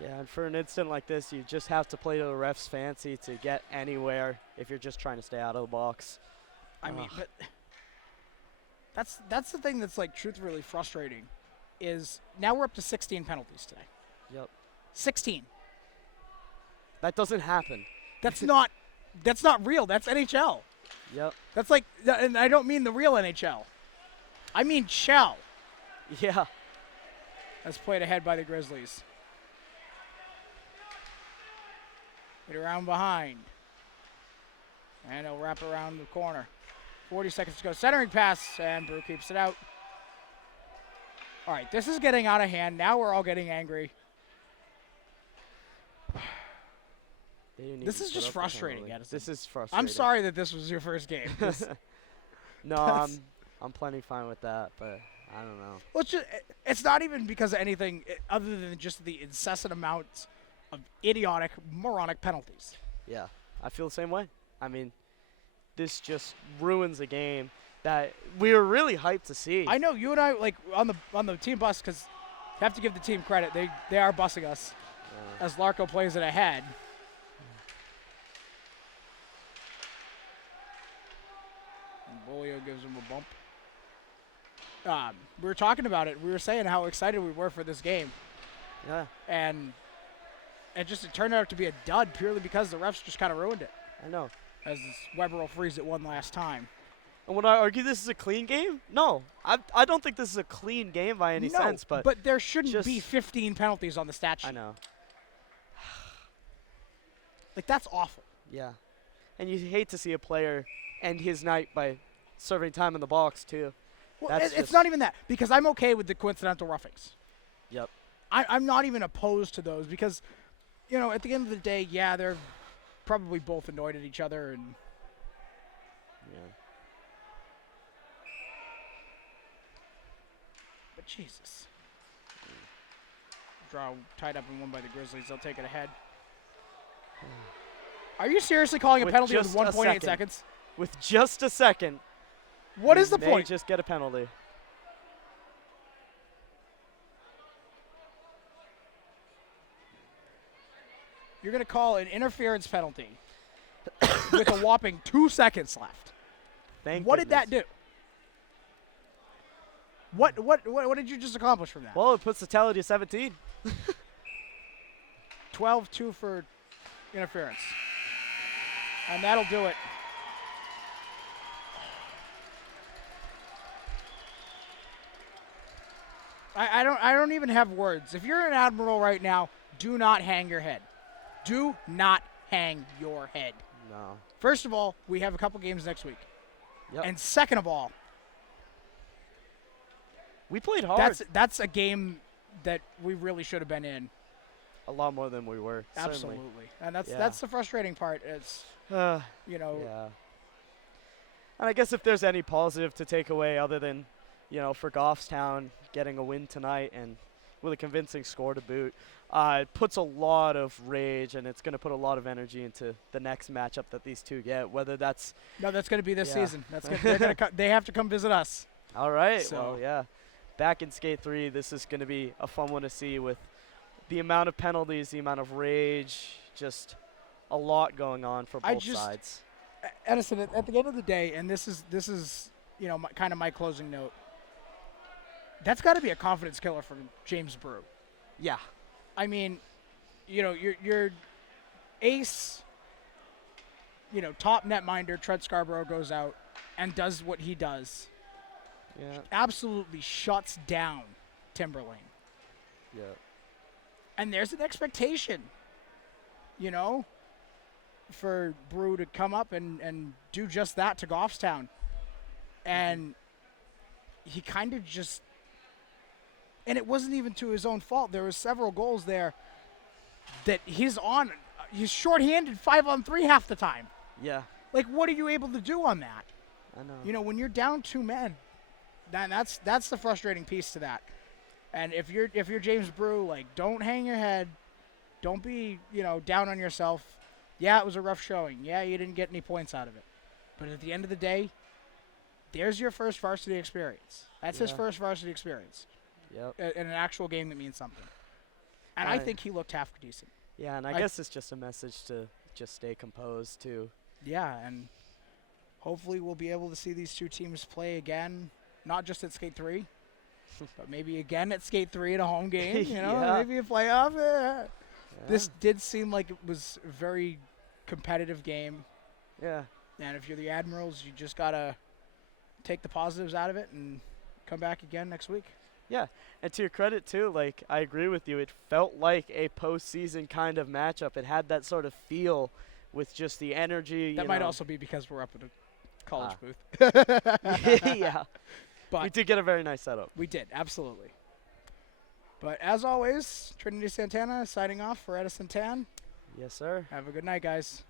Yeah, and for an instant like this, you just have to play to the ref's fancy to get anywhere if you're just trying to stay out of the box. I mean, but that's the thing that's like truthfully really frustrating, is now we're up to 16 penalties today. Yep. 16. That doesn't happen. That's not real. That's NHL. Yep. That's like, and I don't mean the real NHL. I mean shell. Yeah. That's played ahead by the Grizzlies. Get around behind. And he'll wrap around the corner. 40 seconds to go. Centering pass, and Brew keeps it out. All right, this is getting out of hand. Now we're all getting angry. This is just frustrating, Edison. This is frustrating. I'm sorry that this was your first game. No, I'm plenty fine with that, but I don't know. Well, it's not even because of anything other than just the incessant amounts of idiotic, moronic penalties. Yeah, I feel the same way. I mean, this just ruins a game that we were really hyped to see. I know you and I like on the team bus because have to give the team credit. They are busing us as Larko plays it ahead. And Bolio gives him a bump. We were talking about it. We were saying how excited we were for this game. Yeah. And it turned out to be a dud purely because the refs just kind of ruined it. I know. As Weber will freeze it one last time. And would I argue this is a clean game? No. I don't think this is a clean game by any sense. But there shouldn't be 15 penalties on the stat sheet. I know. Like, that's awful. Yeah. And you hate to see a player end his night by serving time in the box, too. Well, it's not even that, because I'm okay with the coincidental roughings. Yep. I'm not even opposed to those because, at the end of the day, yeah, they're probably both annoyed at each other. And yeah. But Jesus. Draw tied up and won by the Grizzlies. They'll take it ahead. Are you seriously calling a penalty with 1.8 seconds? With just a second. What is the point? Just get a penalty. You're going to call an interference penalty with a whopping 2 seconds left. What did that do? What did you just accomplish from that? Well, it puts the tally to 17. 12-2 for interference. And that'll do it. I don't even have words. If you're an Admiral right now, do not hang your head. Do not hang your head. No. First of all, we have a couple games next week. Yep. And second of all, we played hard. That's a game that we really should have been in. A lot more than we were. Absolutely. Certainly. And that's the frustrating part. It's Yeah. And I guess if there's any positive to take away other than, for Goffstown getting a win tonight and with a convincing score to boot, it puts a lot of rage and it's going to put a lot of energy into the next matchup that these two get, whether that's... No, that's going to be this season. They have to come visit us. All right. So. Well, yeah. Back in Skate 3, this is going to be a fun one to see with the amount of penalties, the amount of rage, just a lot going on for both sides. Edison, at the end of the day, and this is kind of my closing note, that's got to be a confidence killer for James Brew. Yeah. I mean, your ace, top netminder, Trent Scarborough goes out and does what he does. Yeah. Absolutely shuts down Timberlane. Yeah. And there's an expectation, for Brew to come up and do just that to Goffstown. And he kind of just... And it wasn't even to his own fault. There was several goals there that he's shorthanded 5-on-3 half the time. Yeah. Like, what are you able to do on that? I know. When you're down 2 men, that's the frustrating piece to that. And if you're James Brew, like, don't hang your head. Don't be, down on yourself. Yeah, it was a rough showing. Yeah, you didn't get any points out of it. But at the end of the day, there's your first varsity experience. That's his first varsity experience. Yep. In an actual game that means something. And I think he looked half decent. Yeah, and I guess it's just a message to just stay composed, too. Yeah, and hopefully we'll be able to see these two teams play again, not just at Skate 3, but maybe again at Skate 3 in a home game, Yeah. maybe a playoff. This did seem like it was very competitive game. Yeah. And if you're the Admirals, you just got to take the positives out of it and come back again next week. Yeah, and to your credit too, like I agree with you. It felt like a postseason kind of matchup. It had that sort of feel with just the energy. That you might know. also be because we're up at a college booth. Yeah, But we did get a very nice setup. we did, absolutely. But as always, Trinity Santana signing off for Edison Tan. Yes, sir. Have a good night, guys.